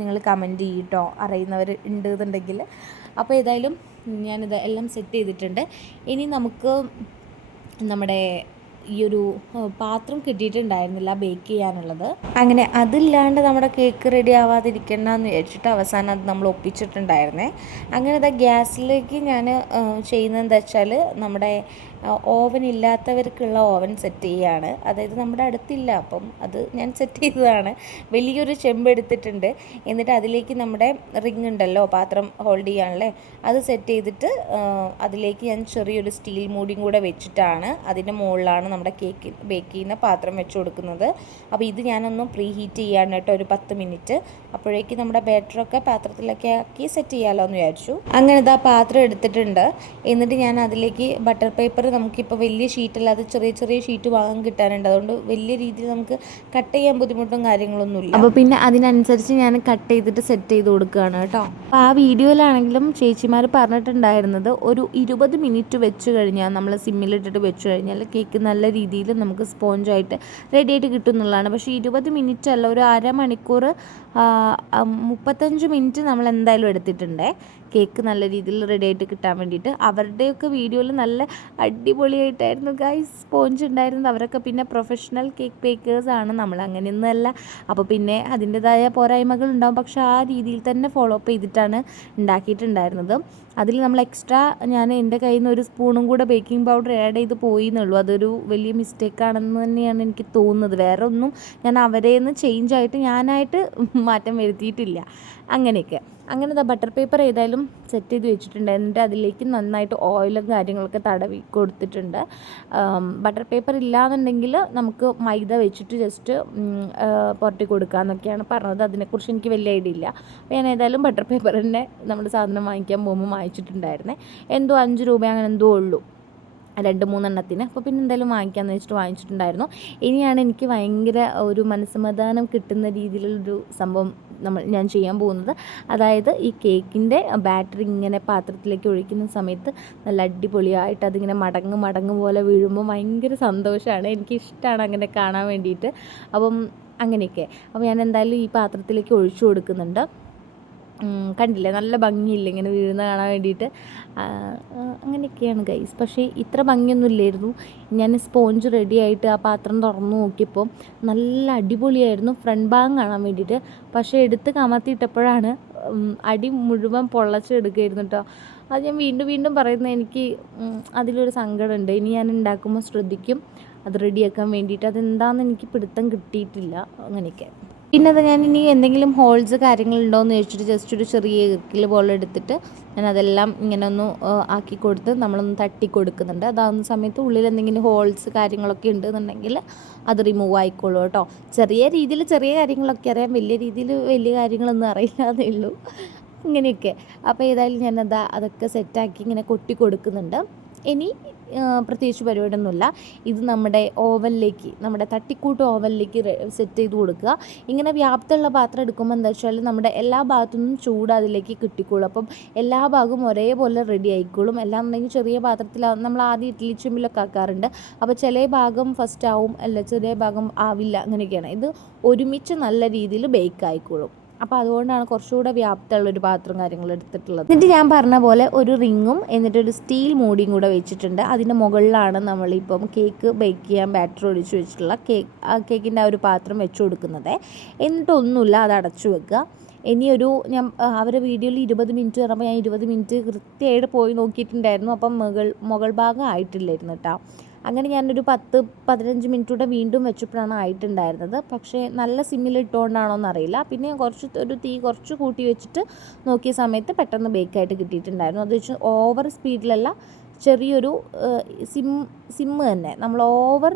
നിങ്ങൾ കമൻറ്റ് ചെയ്യട്ടോ, അറിയുന്നവർ ഉണ്ട് എന്നുണ്ടെങ്കിൽ. അപ്പോൾ ഏതായാലും ഞാനിത് എല്ലാം സെറ്റ് ചെയ്തിട്ടുണ്ട്. ഇനി നമുക്ക് നമ്മുടെ ഈ ഒരു പാത്രം കിട്ടിയിട്ടുണ്ടായിരുന്നില്ല ബേക്ക് ചെയ്യാനുള്ളത്. അങ്ങനെ അതില്ലാണ്ട് നമ്മുടെ കേക്ക് റെഡി ആവാതിരിക്കണമെന്ന് വിചാരിച്ചിട്ട് അവസാനം അത് നമ്മൾ ഒപ്പിച്ചിട്ടുണ്ടായിരുന്നേ. അങ്ങനെ അത് ഗ്യാസിലേക്ക് ഞാൻ ചെയ്യുന്നത് എന്താ വെച്ചാൽ, നമ്മുടെ ഓവൻ ഇല്ലാത്തവർക്കുള്ള ഓവൻ സെറ്റ് ചെയ്യുകയാണ്. അതായത് നമ്മുടെ അടുത്തില്ല, അപ്പം അത് ഞാൻ സെറ്റ് ചെയ്തതാണ്. വലിയൊരു ചെമ്പ് എടുത്തിട്ടുണ്ട്. എന്നിട്ട് അതിലേക്ക് നമ്മുടെ റിങ് ഉണ്ടല്ലോ പാത്രം ഹോൾഡ് ചെയ്യാനല്ലേ, അത് സെറ്റ് ചെയ്തിട്ട് അതിലേക്ക് ഞാൻ ചെറിയൊരു സ്റ്റീൽ മൂടിയും കൂടെ വെച്ചിട്ടാണ് അതിൻ്റെ മുകളിലാണ് നമ്മുടെ കേക്ക് ബേക്ക് ചെയ്യുന്ന പാത്രം വെച്ച് കൊടുക്കുന്നത്. അപ്പോൾ ഇത് ഞാനൊന്ന് പ്രീ ഹീറ്റ് ചെയ്യാണ് കേട്ടോ, ഒരു 10 മിനിറ്റ്. അപ്പോഴേക്ക് നമ്മുടെ ബാറ്ററൊക്കെ പാത്രത്തിലൊക്കെ ആക്കി സെറ്റ് ചെയ്യാമല്ലോ എന്ന് വിചാരിച്ചു. അങ്ങനെ ഇതാ പാത്രം എടുത്തിട്ടുണ്ട്. എന്നിട്ട് ഞാൻ അതിലേക്ക് ബട്ടർ പേപ്പർ, നമുക്കിപ്പോൾ വലിയ ഷീറ്റല്ലാതെ ചെറിയ ഷീറ്റ് വാങ്ങാൻ കിട്ടാനുണ്ട്. അതുകൊണ്ട് വലിയ രീതിയിൽ നമുക്ക് കട്ട് ചെയ്യാൻ ബുദ്ധിമുട്ടും കാര്യങ്ങളൊന്നുമില്ല. അപ്പോൾ പിന്നെ അതിനനുസരിച്ച് ഞാൻ കട്ട് ചെയ്തിട്ട് സെറ്റ് ചെയ്ത് കൊടുക്കുകയാണ് കേട്ടോ. അപ്പോൾ ആ വീഡിയോയിലാണെങ്കിലും ചേച്ചിമാർ പറഞ്ഞിട്ടുണ്ടായിരുന്നത് ഒരു 20 മിനിറ്റ് വെച്ച് കഴിഞ്ഞാൽ, നമ്മൾ സിമ്മിലിട്ടിട്ട് വെച്ച് കഴിഞ്ഞാൽ കേക്ക് നല്ല രീതിയിൽ നമുക്ക് സ്പോഞ്ചായിട്ട് റെഡിയായിട്ട് കിട്ടും എന്നുള്ളതാണ്. പക്ഷേ 20 മിനിറ്റ് അല്ല, ഒരു അരമണിക്കൂർ 35 മിനിറ്റ് നമ്മൾ എന്തായാലും എടുത്തിട്ടുണ്ടേ കേക്ക് നല്ല രീതിയിൽ റെഡി ആയിട്ട് കിട്ടാൻ വേണ്ടിയിട്ട്. അവരുടെയൊക്കെ വീഡിയോയിൽ നല്ല അടിപൊളിയായിട്ടായിരുന്നു ഗൈസ് സ്പോഞ്ച് ഉണ്ടായിരുന്നത്. അവരൊക്കെ പിന്നെ പ്രൊഫഷണൽ കേക്ക് ബേക്കേഴ്സാണ്, നമ്മൾ അങ്ങനെയൊന്നുമല്ല. അപ്പോൾ പിന്നെ അതിൻ്റെതായ പോരായ്മകൾ ഉണ്ടാവും. പക്ഷേ ആ രീതിയിൽ തന്നെ ഫോളോ അപ്പ് ചെയ്തിട്ടാണ് ഉണ്ടാക്കിയിട്ടുണ്ടായിരുന്നത്. അതിൽ നമ്മൾ എക്സ്ട്രാ ഞാൻ എൻ്റെ കയ്യിൽ നിന്ന് ഒരു സ്പൂണും കൂടെ ബേക്കിംഗ് പൗഡർ ആഡ് ചെയ്ത് പോയി എന്നുള്ളൂ. അതൊരു വലിയ മിസ്റ്റേക്കാണെന്ന് തന്നെയാണ് എനിക്ക് തോന്നുന്നത്. വേറെ ഒന്നും ഞാൻ അവരേന്ന് ചേഞ്ച് ആയിട്ട് ഞാനായിട്ട് മാറ്റം വരുത്തിയിട്ടില്ല. അങ്ങനെയൊക്കെ. അങ്ങനെ ബട്ടർ പേപ്പർ ഏതായാലും സെറ്റ് ചെയ്ത് വെച്ചിട്ടുണ്ട്. എന്നിട്ട് അതിലേക്ക് നന്നായിട്ട് ഓയിലും കാര്യങ്ങളൊക്കെ തടവി കൊടുത്തിട്ടുണ്ട്. ബട്ടർ പേപ്പർ ഇല്ലാന്നുണ്ടെങ്കിൽ നമുക്ക് മൈദ വെച്ചിട്ട് ജസ്റ്റ് പുരട്ടി കൊടുക്കാമെന്നൊക്കെയാണ് പറഞ്ഞത്. അതിനെക്കുറിച്ച് എനിക്ക് വലിയ ഐഡിയ ഇല്ല. അപ്പോൾ ഞാൻ ഏതായാലും ബട്ടർ പേപ്പർ തന്നെ നമ്മുടെ സാധനം വാങ്ങിക്കാൻ പോകുമ്പോൾ വാങ്ങിച്ചിട്ടുണ്ടായിരുന്നേ. എന്തോ 5 രൂപ അങ്ങനെ എന്തോ ഉള്ളൂ 2-3 എണ്ണത്തിന്. അപ്പോൾ പിന്നെ എന്തായാലും വാങ്ങിക്കാമെന്ന് വെച്ചിട്ട് വാങ്ങിച്ചിട്ടുണ്ടായിരുന്നു. ഇനിയാണ് എനിക്ക് ഭയങ്കര ഒരു മനസ്സമാധാനം കിട്ടുന്ന രീതിയിലുള്ളൊരു സംഭവം ഞാൻ ചെയ്യാൻ പോകുന്നത്. അതായത് ഈ കേക്കിൻ്റെ ബാറ്ററി ഇങ്ങനെ പാത്രത്തിലേക്ക് ഒഴിക്കുന്ന സമയത്ത് നല്ല അടിപൊളിയായിട്ട് അതിങ്ങനെ മടങ്ങ് പോലെ വീഴുമ്പോൾ ഭയങ്കര സന്തോഷമാണ്. എനിക്കിഷ്ടമാണ് അങ്ങനെ കാണാൻ വേണ്ടിയിട്ട്. അപ്പം അങ്ങനെയൊക്കെ. അപ്പോൾ ഞാൻ എന്തായാലും ഈ പാത്രത്തിലേക്ക് ഒഴിച്ചു കൊടുക്കുന്നുണ്ട്. കണ്ടില്ലേ നല്ല ഭംഗിയില്ല ഇങ്ങനെ വീഴുന്ന കാണാൻ വേണ്ടിയിട്ട്. അങ്ങനെയൊക്കെയാണ് ഗൈസ്. പക്ഷേ ഇത്ര ഭംഗിയൊന്നും ഇല്ലായിരുന്നു. ഞാൻ സ്പോഞ്ച് റെഡി ആയിട്ട് ആ പാത്രം തുറന്നു നോക്കിയപ്പോൾ നല്ല അടിപൊളിയായിരുന്നു ഫ്രണ്ട് ഭാഗം കാണാൻ വേണ്ടിയിട്ട്. പക്ഷേ എടുത്ത് കമത്തിയിട്ടപ്പോഴാണ് അടി മുഴുവൻ പൊള്ളച്ചെടുക്കുകയായിരുന്നു കേട്ടോ. അത് ഞാൻ വീണ്ടും പറയുന്നത്, എനിക്ക് അതിലൊരു സങ്കടമുണ്ട്. ഇനി ഞാൻ ഉണ്ടാക്കുമ്പോൾ ശ്രദ്ധിക്കും അത് റെഡിയാക്കാൻ വേണ്ടിയിട്ട്. അതെന്താണെന്ന് എനിക്ക് പിടുത്തം കിട്ടിയിട്ടില്ല. അങ്ങനെയൊക്കെ. പിന്നെ അത് ഞാൻ ഇനി എന്തെങ്കിലും ഹോൾസ് കാര്യങ്ങളുണ്ടോ എന്ന് ചോദിച്ചിട്ട് ജസ്റ്റ് ഒരു ചെറിയ ഇർക്കിൽ പോലെ എടുത്തിട്ട് ഞാൻ അതെല്ലാം ഇങ്ങനെ ഒന്ന് ആക്കി കൊടുത്ത് നമ്മളൊന്ന് തട്ടി കൊടുക്കുന്നുണ്ട്. അതാവുന്ന സമയത്ത് ഉള്ളിൽ എന്തെങ്കിലും ഹോൾസ് കാര്യങ്ങളൊക്കെ ഉണ്ടെന്നുണ്ടെങ്കിൽ അത് റിമൂവ് ആയിക്കോളൂ കേട്ടോ. ചെറിയ രീതിയിൽ ചെറിയ കാര്യങ്ങളൊക്കെ അറിയാം, വലിയ രീതിയിൽ വലിയ കാര്യങ്ങളൊന്നും അറിയില്ലാതേ ഉള്ളൂ. ഇങ്ങനെയൊക്കെ. അപ്പോൾ ഏതായാലും ഞാനത് അതൊക്കെ സെറ്റാക്കി ഇങ്ങനെ കൊട്ടി കൊടുക്കുന്നുണ്ട്. ഇനി പ്രത്യേകിച്ച് പരിപാടിയൊന്നുമില്ല. ഇത് നമ്മുടെ ഓവനിലേക്ക്, നമ്മുടെ തട്ടിക്കൂട്ട് ഓവനിലേക്ക് സെറ്റ് ചെയ്ത് കൊടുക്കുക. ഇങ്ങനെ വ്യാപ്തമുള്ള പാത്രം എടുക്കുമ്പോൾ എന്താ വെച്ചാൽ നമ്മുടെ എല്ലാ ഭാഗത്തുനിന്നും ചൂട് അതിലേക്ക് കിട്ടിക്കോളും. അപ്പം എല്ലാ ഭാഗവും ഒരേപോലെ റെഡി ആയിക്കോളും. എന്നുണ്ടെങ്കിൽ ചെറിയ പാത്രത്തിൽ നമ്മൾ ആദ്യം ഇഡ്ഡലി ചെമ്പിലൊക്കെ ആക്കാറുണ്ട്. അപ്പോൾ ചില ഭാഗം ഫസ്റ്റ് ആവും, അല്ല ചെറിയ ഭാഗം ആവില്ല, അങ്ങനെയൊക്കെയാണ്. ഇത് ഒരുമിച്ച് നല്ല രീതിയിൽ ബേക്ക് ആയിക്കോളും. അപ്പോൾ അതുകൊണ്ടാണ് കുറച്ചുകൂടെ വ്യാപ്തമുള്ളൊരു പാത്രം കാര്യങ്ങൾ എടുത്തിട്ടുള്ളത്. എന്നിട്ട് ഞാൻ പറഞ്ഞ പോലെ ഒരു റിങ്ങും എന്നിട്ടൊരു സ്റ്റീൽ മൂടിയും കൂടെ വെച്ചിട്ടുണ്ട്. അതിൻ്റെ മുകളിലാണ് നമ്മളിപ്പം കേക്ക് ബേക്ക് ചെയ്യാൻ ബാറ്റർ ഒഴിച്ച് വെച്ചിട്ടുള്ള കേക്കിൻ്റെ ആ ഒരു പാത്രം വെച്ച് കൊടുക്കുന്നത്. എന്നിട്ടൊന്നുമില്ല, അത് അടച്ചു വെക്കുക. ഇനിയൊരു അവരുടെ വീഡിയോയിൽ 20 മിനിറ്റ് പറയുമ്പോൾ ഞാൻ 20 മിനിറ്റ് കൃത്യമായിട്ട് പോയി നോക്കിയിട്ടുണ്ടായിരുന്നു. അപ്പം മുകൾ ഭാഗം ആയിട്ടില്ലായിരുന്നു കേട്ടോ. അങ്ങനെ ഞാനൊരു 10-15 മിനിറ്റൂടെ വീണ്ടും വെച്ചപ്പോഴാണ് ആയിട്ടുണ്ടായിരുന്നത്. പക്ഷേ നല്ല സിമ്മിലിട്ടുകൊണ്ടാണോ എന്നറിയില്ല. പിന്നെ ഒരു തീ കുറച്ച് കൂട്ടി വെച്ചിട്ട് നോക്കിയ സമയത്ത് പെട്ടെന്ന് ബേക്കായിട്ട് കിട്ടിയിട്ടുണ്ടായിരുന്നു. അത് വെച്ച് ഓവർ സ്പീഡിലല്ല, ചെറിയൊരു സിമ്മ് തന്നെ, നമ്മൾ ഓവർ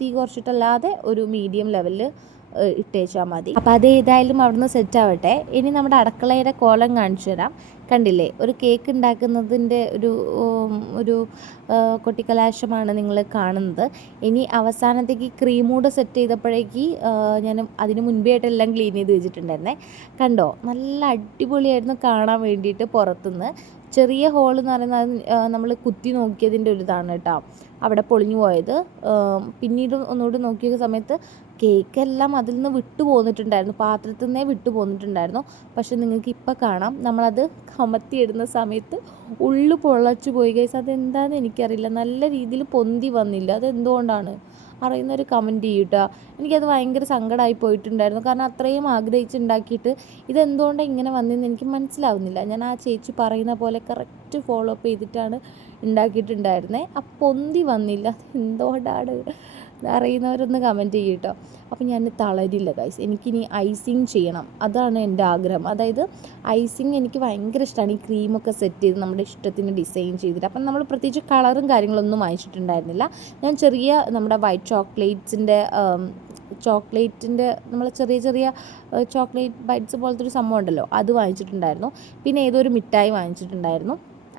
തീ കുറച്ചിട്ടല്ലാതെ ഒരു മീഡിയം ലെവലിൽ ഇട്ടേച്ചാൽ മതി. അപ്പോൾ അത് ഏതായാലും അവിടുന്ന് സെറ്റ് ആവട്ടെ. ഇനി നമ്മുടെ അടുക്കളയുടെ കോലം കാണിച്ചു തരാം. കണ്ടില്ലേ, ഒരു കേക്ക് ഉണ്ടാക്കുന്നതിൻ്റെ ഒരു കൊട്ടിക്കലാശമാണ് നിങ്ങൾ കാണുന്നത്. ഇനി അവസാനത്തേക്ക് ക്രീമൂട് സെറ്റ് ചെയ്തപ്പോഴേക്ക് ഞാൻ അതിന് മുൻപേ ആയിട്ടെല്ലാം ക്ലീൻ ചെയ്ത് വെച്ചിട്ടുണ്ടായിരുന്നേ. കണ്ടോ, നല്ല അടിപൊളിയായിരുന്നു കാണാൻ വേണ്ടിയിട്ട്. പുറത്തുനിന്ന് ചെറിയ ഹോൾ എന്ന് പറയുന്നത് നമ്മൾ കുത്തി നോക്കിയതിൻ്റെ ഒരു ഇതാണ് കേട്ടോ അവിടെ പൊളിഞ്ഞു പോയത്. പിന്നീട് ഒന്നുകൂടി നോക്കിയ സമയത്ത് കേക്കെല്ലാം അതിൽ നിന്ന് വിട്ടു പോന്നിട്ടുണ്ടായിരുന്നു, പാത്രത്തിൽ നിന്നേ വിട്ടു പോന്നിട്ടുണ്ടായിരുന്നു. പക്ഷെ നിങ്ങൾക്ക് ഇപ്പം കാണാം, നമ്മളത് കമത്തിയിടുന്ന സമയത്ത് ഉള്ളു പൊള്ളച്ചു പോയി ഗൈസ്. അതെന്താണെന്ന് എനിക്കറിയില്ല, നല്ല രീതിയിൽ പൊന്തി വന്നില്ല. അതെന്തുകൊണ്ടാണ് അറിയുന്നൊരു കമൻറ്റ് ചെയ്യൂട്ടോ. എനിക്കത് ഭയങ്കര സങ്കടമായി പോയിട്ടുണ്ടായിരുന്നു. കാരണം അത്രയും ആഗ്രഹിച്ചുണ്ടാക്കിയിട്ട് ഇതെന്തുകൊണ്ടാണ് ഇങ്ങനെ വന്നതെന്ന് എനിക്ക് മനസ്സിലാവുന്നില്ല. ഞാൻ ആ ചേച്ചി പറയുന്ന പോലെ കറക്റ്റ് ഫോളോ അപ്പ് ചെയ്തിട്ടാണ് ഉണ്ടാക്കിയിട്ടുണ്ടായിരുന്നത്. അപ്പം പൊന്തി വന്നില്ല, എന്തുകൊണ്ടാണ് അറിയുന്നവരൊന്ന് കമൻറ്റ് ചെയ്യും കേട്ടോ. അപ്പോൾ ഞാൻ തളരില്ല ഗൈസ്, എനിക്കിനി ഐസിങ് ചെയ്യണം, അതാണ് എൻ്റെ ആഗ്രഹം. അതായത് ഐസിങ് എനിക്ക് ഭയങ്കര ഇഷ്ടമാണ്. ഈ ക്രീമൊക്കെ സെറ്റ് ചെയ്ത് നമ്മുടെ ഇഷ്ടത്തിന് ഡിസൈൻ ചെയ്തിട്ട്. അപ്പം നമ്മൾ പ്രത്യേകിച്ച് കളറും കാര്യങ്ങളൊന്നും വാങ്ങിച്ചിട്ടുണ്ടായിരുന്നില്ല. ഞാൻ ചെറിയ നമ്മുടെ വൈറ്റ് ചോക്ലേറ്റിൻ്റെ നമ്മൾ ചെറിയ ചോക്ലേറ്റ് ബൈറ്റ്സ് പോലത്തെ ഒരു സംഭവം ഉണ്ടല്ലോ, അത് വാങ്ങിച്ചിട്ടുണ്ടായിരുന്നു. പിന്നെ ഏതോ ഒരു മിഠായി വാങ്ങിച്ചിട്ടുണ്ടായിരുന്നു,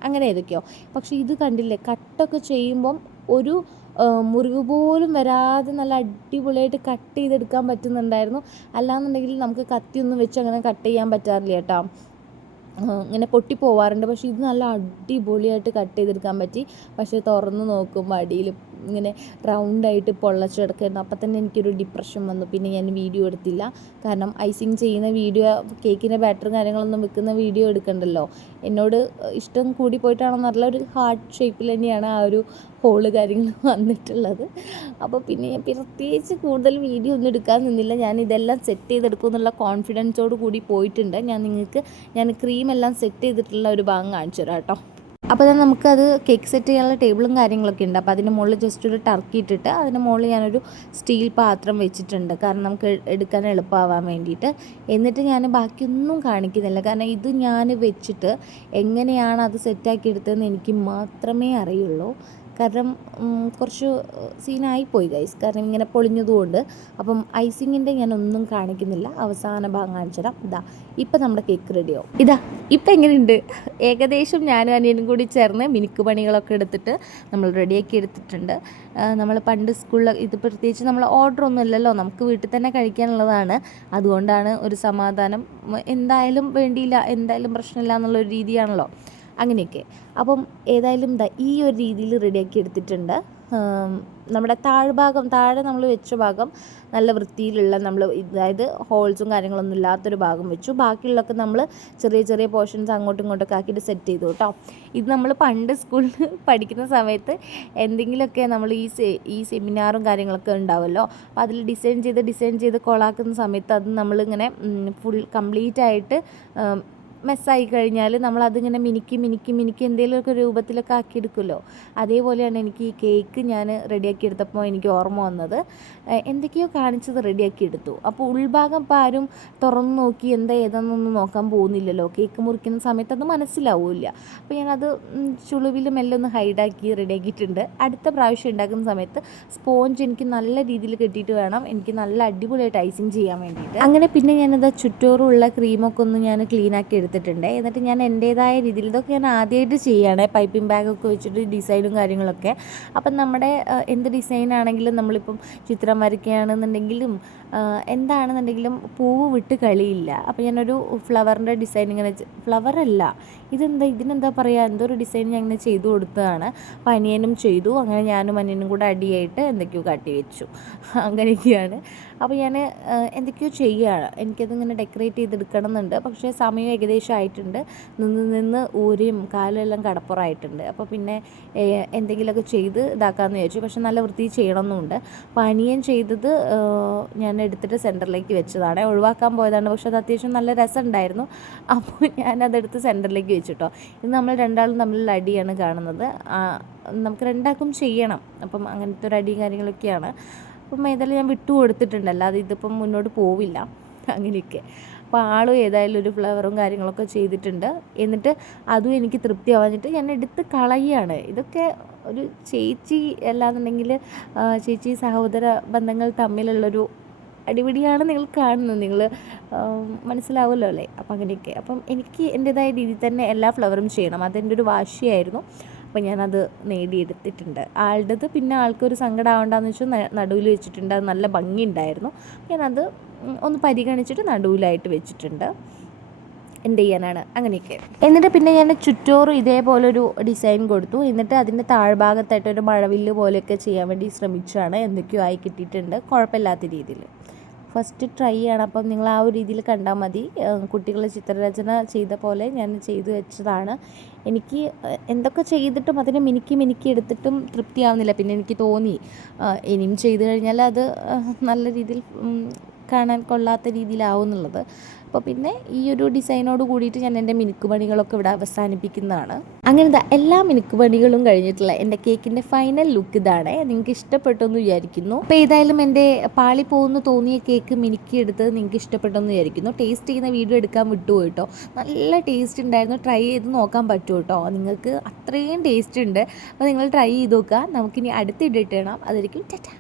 അങ്ങനെ ഏതൊക്കെയോ. പക്ഷേ ഇത് കണ്ടില്ലേ, കട്ടൊക്കെ ചെയ്യുമ്പം ഒരു മുറിവ് പോലും വരാതെ നല്ല അടിപൊളിയായിട്ട് കട്ട് ചെയ്തെടുക്കാൻ പറ്റുന്നുണ്ടായിരുന്നു. അല്ലാന്നുണ്ടെങ്കിൽ നമുക്ക് കത്തിയൊന്നും വെച്ച് അങ്ങനെ കട്ട് ചെയ്യാൻ പറ്റാറില്ല കേട്ടോ, ഇങ്ങനെ പൊട്ടിപ്പോവാറുണ്ട്. പക്ഷേ ഇത് നല്ല അടിപൊളിയായിട്ട് കട്ട് ചെയ്തെടുക്കാൻ പറ്റി. പക്ഷേ തുറന്ന് നോക്കുമ്പോൾ അടിയിൽ ഇങ്ങനെ റൗണ്ടായിട്ട് പൊള്ളച്ച് കിടക്കായിരുന്നു. അപ്പം തന്നെ എനിക്കൊരു ഡിപ്രഷൻ വന്നു. പിന്നെ ഞാൻ വീഡിയോ എടുത്തില്ല. കാരണം ഐസിങ് ചെയ്യുന്ന വീഡിയോ, കേക്കിൻ്റെ ബാറ്ററും കാര്യങ്ങളൊന്നും വെക്കുന്ന വീഡിയോ എടുക്കണ്ടല്ലോ. എന്നോട് ഇഷ്ടം കൂടി പോയിട്ടാണെന്നറിയില്ല, ഒരു ഹാർട്ട് ഷേപ്പിൽ തന്നെയാണ് ആ ഒരു ഹോള് കാര്യങ്ങൾ വന്നിട്ടുള്ളത്. അപ്പോൾ പിന്നെ ഞാൻ പ്രത്യേകിച്ച് കൂടുതൽ വീഡിയോ ഒന്നും എടുക്കാൻ നിന്നില്ല. ഞാൻ ഇതെല്ലാം സെറ്റ് ചെയ്തെടുക്കും എന്നുള്ള കോൺഫിഡൻസോട് കൂടി പോയിട്ടുണ്ട്. ഞാൻ ക്രീമെല്ലാം സെറ്റ് ചെയ്തിട്ടുള്ള ഒരു ഭാഗം കാണിച്ചു തരാം കേട്ടോ. അപ്പോൾ തന്നെ നമുക്കത് കേക്ക് സെറ്റ് ചെയ്യാനുള്ള ടേബിളും കാര്യങ്ങളൊക്കെ ഉണ്ട്. അപ്പോൾ അതിൻ്റെ മുകളിൽ ജസ്റ്റ് ഒരു ടർക്കി ഇട്ടിട്ട് അതിൻ്റെ മുകളിൽ ഞാനൊരു സ്റ്റീൽ പാത്രം വെച്ചിട്ടുണ്ട്, കാരണം നമുക്ക് എടുക്കാൻ എളുപ്പമാവാൻ വേണ്ടിയിട്ട്. എന്നിട്ട് ഞാൻ ബാക്കിയൊന്നും കാണിക്കുന്നില്ല, കാരണം ഇത് ഞാൻ വെച്ചിട്ട് എങ്ങനെയാണ് അത് സെറ്റാക്കി എടുത്തതെന്ന് എനിക്ക് മാത്രമേ അറിയുള്ളൂ. കാരണം കുറച്ച് സീനായിപ്പോയി ഗൈസ്, കാരണം ഇങ്ങനെ പൊളിഞ്ഞതുകൊണ്ട്. അപ്പം ഐസിങ്ങിൻ്റെ ഞാനൊന്നും കാണിക്കുന്നില്ല, അവസാന ഭാഗം കാണിച്ചുതരാം. ഇപ്പം നമ്മുടെ കേക്ക് റെഡിയാവും. ഇപ്പം എങ്ങനെയുണ്ട്? ഏകദേശം ഞാനും അനിയനും കൂടി ചേർന്ന് മിനുക്ക് പണികളൊക്കെ എടുത്തിട്ട് നമ്മൾ റെഡിയാക്കി എടുത്തിട്ടുണ്ട്. നമ്മൾ പണ്ട് സ്കൂളിൽ ഇത് പ്രത്യേകിച്ച് നമ്മൾ ഓർഡർ ഒന്നും ഇല്ലല്ലോ, നമുക്ക് വീട്ടിൽ തന്നെ കഴിക്കാനുള്ളതാണ്. അതുകൊണ്ടാണ് ഒരു സമാധാനം, എന്തായാലും വേണ്ടിയില്ല, എന്തായാലും പ്രശ്നമില്ല എന്നുള്ളൊരു രീതിയാണല്ലോ, അങ്ങനെയൊക്കെ. അപ്പം ഏതായാലും ഈ ഒരു രീതിയിൽ റെഡിയാക്കി എടുത്തിട്ടുണ്ട്. നമ്മുടെ താഴെ നമ്മൾ വെച്ച ഭാഗം നല്ല വൃത്തിയിലുള്ള, അതായത് ഹോൾസും കാര്യങ്ങളൊന്നും ഇല്ലാത്തൊരു ഭാഗം വെച്ചു. ബാക്കിയുള്ളതൊക്കെ നമ്മൾ ചെറിയ പോർഷൻസ് അങ്ങോട്ടും ഇങ്ങോട്ടൊക്കെ ആക്കിയിട്ട് സെറ്റ് ചെയ്തു കേട്ടോ. ഇത് നമ്മൾ പണ്ട് സ്കൂളിൽ പഠിക്കുന്ന സമയത്ത് എന്തെങ്കിലുമൊക്കെ നമ്മൾ ഈ സെമിനാറും കാര്യങ്ങളൊക്കെ ഉണ്ടാവുമല്ലോ, അപ്പോൾ അതിൽ ഡിസൈൻ ചെയ്ത് കൊളാക്കുന്ന സമയത്ത് അത് നമ്മളിങ്ങനെ ഫുൾ കംപ്ലീറ്റ് ആയിട്ട് മെസ്സായി കഴിഞ്ഞാൽ നമ്മളതിങ്ങനെ മിനുക്കി എന്തെങ്കിലുമൊക്കെ രൂപത്തിലൊക്കെ ആക്കിയെടുക്കുമല്ലോ. അതേപോലെയാണ് എനിക്ക് ഈ കേക്ക് ഞാൻ റെഡിയാക്കി എടുത്തപ്പോൾ എനിക്ക് ഓർമ്മ വന്നത്. എന്തൊക്കെയോ കാണിച്ചത് റെഡിയാക്കി എടുത്തു. അപ്പോൾ ഉൾഭാഗം ഇപ്പോൾ ആരും തുറന്നു നോക്കി ഏതാണെന്നൊന്നും നോക്കാൻ പോകുന്നില്ലല്ലോ, കേക്ക് മുറിക്കുന്ന സമയത്ത് അത് മനസ്സിലാവില്ല. അപ്പോൾ ഞാനത് ചുളിവിൽ മെല്ലെ ഒന്ന് ഹൈഡാക്കി റെഡിയാക്കിയിട്ടുണ്ട്. അടുത്ത പ്രാവശ്യം ഉണ്ടാക്കുന്ന സമയത്ത് സ്പോഞ്ച് എനിക്ക് നല്ല രീതിയിൽ കെട്ടിയിട്ട് വേണം എനിക്ക് നല്ല അടിപൊളിയായിട്ട് ഐസിങ് ചെയ്യാൻ വേണ്ടിയിട്ട്. അങ്ങനെ പിന്നെ ഞാനത് ചുറ്റോറുള്ള ക്രീമൊക്കെ ഒന്ന് ഞാൻ ക്ലീനാക്കി എടുത്തിട്ടുണ്ട്. കൊടുത്തിട്ടുണ്ട്. എന്നിട്ട് ഞാൻ എൻ്റേതായ രീതിയിൽ ഇതൊക്കെ ഞാൻ ആദ്യമായിട്ട് ചെയ്യുകയാണ്, പൈപ്പിംഗ് ബാഗൊക്കെ വെച്ചിട്ട് ഡിസൈനും കാര്യങ്ങളൊക്കെ. അപ്പം നമ്മുടെ എന്ത് ഡിസൈനാണെങ്കിലും നമ്മളിപ്പം ചിത്രം വരയ്ക്കുകയാണെന്നുണ്ടെങ്കിലും എന്താണെന്നുണ്ടെങ്കിലും പൂവ് വിട്ട് കളിയില്ല. അപ്പോൾ ഞാനൊരു ഫ്ലവറിൻ്റെ ഡിസൈൻ ഇങ്ങനെ, ഫ്ലവറല്ല ഇതിനെന്താ പറയുക, എന്തോ ഒരു ഡിസൈൻ ഞാൻ ഇങ്ങനെ ചെയ്തു കൊടുത്തതാണ്. അപ്പോൾ അനിയനും ചെയ്തു. അങ്ങനെ ഞാനും അനിയനും കൂടെ അടിയായിട്ട് എന്തൊക്കെയോ കാട്ടി വെച്ചു. അങ്ങനെയൊക്കെയാണ്. അപ്പോൾ ഞാൻ എന്തൊക്കെയോ ചെയ്യുകയാണ്. എനിക്കതിങ്ങനെ ഡെക്കറേറ്റ് ചെയ്തെടുക്കണം എന്നുണ്ട്. പക്ഷേ സമയം ഏകദേശം ആയിട്ടുണ്ട്. നിന്ന് ഊരിയും കാലും എല്ലാം കടപ്പുറമായിട്ടുണ്ട്. അപ്പോൾ പിന്നെ എന്തെങ്കിലുമൊക്കെ ചെയ്ത് ഇതാക്കാമെന്ന് വിചാരിച്ചു. പക്ഷെ നല്ല വൃത്തി ചെയ്യണമെന്നുണ്ട്. അപ്പോൾ അനിയൻ ചെയ്തത് ഞാൻ എടുത്തിട്ട് സെൻറ്ററിലേക്ക് വെച്ചതാണ്. ഒഴിവാക്കാൻ പോയതാണ്, പക്ഷെ അത് അത്യാവശ്യം നല്ല രസമുണ്ടായിരുന്നു. അപ്പോൾ ഞാനതെടുത്ത് സെൻറ്ററിലേക്ക് വെച്ചിട്ടോ. ഇത് നമ്മൾ രണ്ടാളും തമ്മിലുള്ള അടിയാണ് കാണുന്നത്. നമുക്ക് രണ്ടാൾക്കും ചെയ്യണം. അപ്പം അങ്ങനത്തെ ഒരു അടിയും കാര്യങ്ങളൊക്കെയാണ്. അപ്പം ഏതായാലും ഞാൻ വിട്ടു കൊടുത്തിട്ടുണ്ട്, അല്ലാതെ ഇതിപ്പം മുന്നോട്ട് പോവില്ല. അങ്ങനെയൊക്കെ. അപ്പോൾ ആളും ഏതായാലും ഒരു ഫ്ലവറും കാര്യങ്ങളൊക്കെ ചെയ്തിട്ടുണ്ട്. എന്നിട്ട് അതും എനിക്ക് തൃപ്തിയാവാഞ്ഞിട്ട് ഞാൻ എടുത്ത് കളയുകയാണ്. ഇതൊക്കെ ഒരു ചേച്ചി അല്ലാന്നുണ്ടെങ്കിൽ ചേച്ചി സഹോദര ബന്ധങ്ങൾ തമ്മിലുള്ളൊരു അടിപിടിയാണ് നിങ്ങൾ കാണുന്നത്. നിങ്ങൾ മനസ്സിലാവുമല്ലോ അല്ലേ? അപ്പം അങ്ങനെയൊക്കെ. അപ്പം എനിക്ക് എൻ്റേതായ രീതിയിൽ തന്നെ എല്ലാ ഫ്ലവറും ചെയ്യണം, അതെൻ്റെ ഒരു വാശിയായിരുന്നു. അപ്പോൾ ഞാനത് നേടിയെടുത്തിട്ടുണ്ട്. ആളുടേത് പിന്നെ ആൾക്കൊരു സങ്കടം ആവണ്ടെന്ന് വെച്ചാൽ നടുവിൽ വെച്ചിട്ടുണ്ട്. അത് നല്ല ഭംഗിയുണ്ടായിരുന്നു. ഞാനത് ഒന്ന് പരിഗണിച്ചിട്ട് നടുവിലായിട്ട് വെച്ചിട്ടുണ്ട്. എന്ത് ചെയ്യാനാണ്, അങ്ങനെയൊക്കെ. എന്നിട്ട് പിന്നെ ഞാൻ ചുറ്റോറും ഇതേപോലൊരു ഡിസൈൻ കൊടുത്തു. എന്നിട്ട് അതിൻ്റെ താഴ്ഭാഗത്തായിട്ടൊരു മഴവില്ല് പോലെയൊക്കെ ചെയ്യാൻ വേണ്ടി ശ്രമിച്ചാണ്. എന്തൊക്കെയോ ആയി കിട്ടിയിട്ടുണ്ട്, കുഴപ്പമില്ലാത്ത രീതിയിൽ. ഫസ്റ്റ് ട്രൈ ആണ്. അപ്പം നിങ്ങൾ ആ ഒരു രീതിയിൽ കണ്ടാൽ മതി. കുട്ടികൾ ചിത്രരചന ചെയ്ത പോലെ ഞാൻ ചെയ്തു വെച്ചതാണ്. എനിക്ക് എന്തൊക്കെ ചെയ്തിട്ടും അതിനെ മിനുക്കി എടുത്തിട്ടും തൃപ്തിയാവുന്നില്ല. പിന്നെ എനിക്ക് തോന്നി ഇനിയും ചെയ്തു കഴിഞ്ഞാൽ അത് നല്ല രീതിയിൽ കാണാൻ കൊള്ളാത്ത രീതിയിലാവും എന്നുള്ളത്. അപ്പോൾ പിന്നെ ഈ ഒരു ഡിസൈനോട് കൂടിയിട്ട് ഞാൻ എൻ്റെ മിനുക്ക് പണികളൊക്കെ ഇവിടെ അവസാനിപ്പിക്കുന്നതാണ്. അങ്ങനത്തെ എല്ലാ മിനുക്ക് പണികളും കഴിഞ്ഞിട്ടുള്ള എൻ്റെ കേക്കിൻ്റെ ഫൈനൽ ലുക്ക് ഇതാണ്. നിങ്ങൾക്ക് ഇഷ്ടപ്പെട്ടു എന്ന് വിചാരിക്കുന്നു. അപ്പോൾ ഏതായാലും എൻ്റെ പാളി പോകുന്നു തോന്നിയ കേക്ക് മിനുക്കിയെടുത്ത് നിങ്ങൾക്ക് ഇഷ്ടപ്പെട്ടു എന്ന് വിചാരിക്കുന്നു. ടേസ്റ്റ് ചെയ്യുന്ന വീഡിയോ എടുക്കാൻ വിട്ടുപോയി കേട്ടോ. നല്ല ടേസ്റ്റ് ഉണ്ടായിരുന്നു. ട്രൈ ചെയ്ത് നോക്കാൻ പറ്റുമോ കേട്ടോ, നിങ്ങൾക്ക് അത്രയും ടേസ്റ്റ് ഉണ്ട്. അപ്പോൾ നിങ്ങൾ ട്രൈ ചെയ്ത് നോക്കുക. നമുക്കിനി അടുത്ത ഇടണം. അതായിരിക്കും ടാറ്റാ.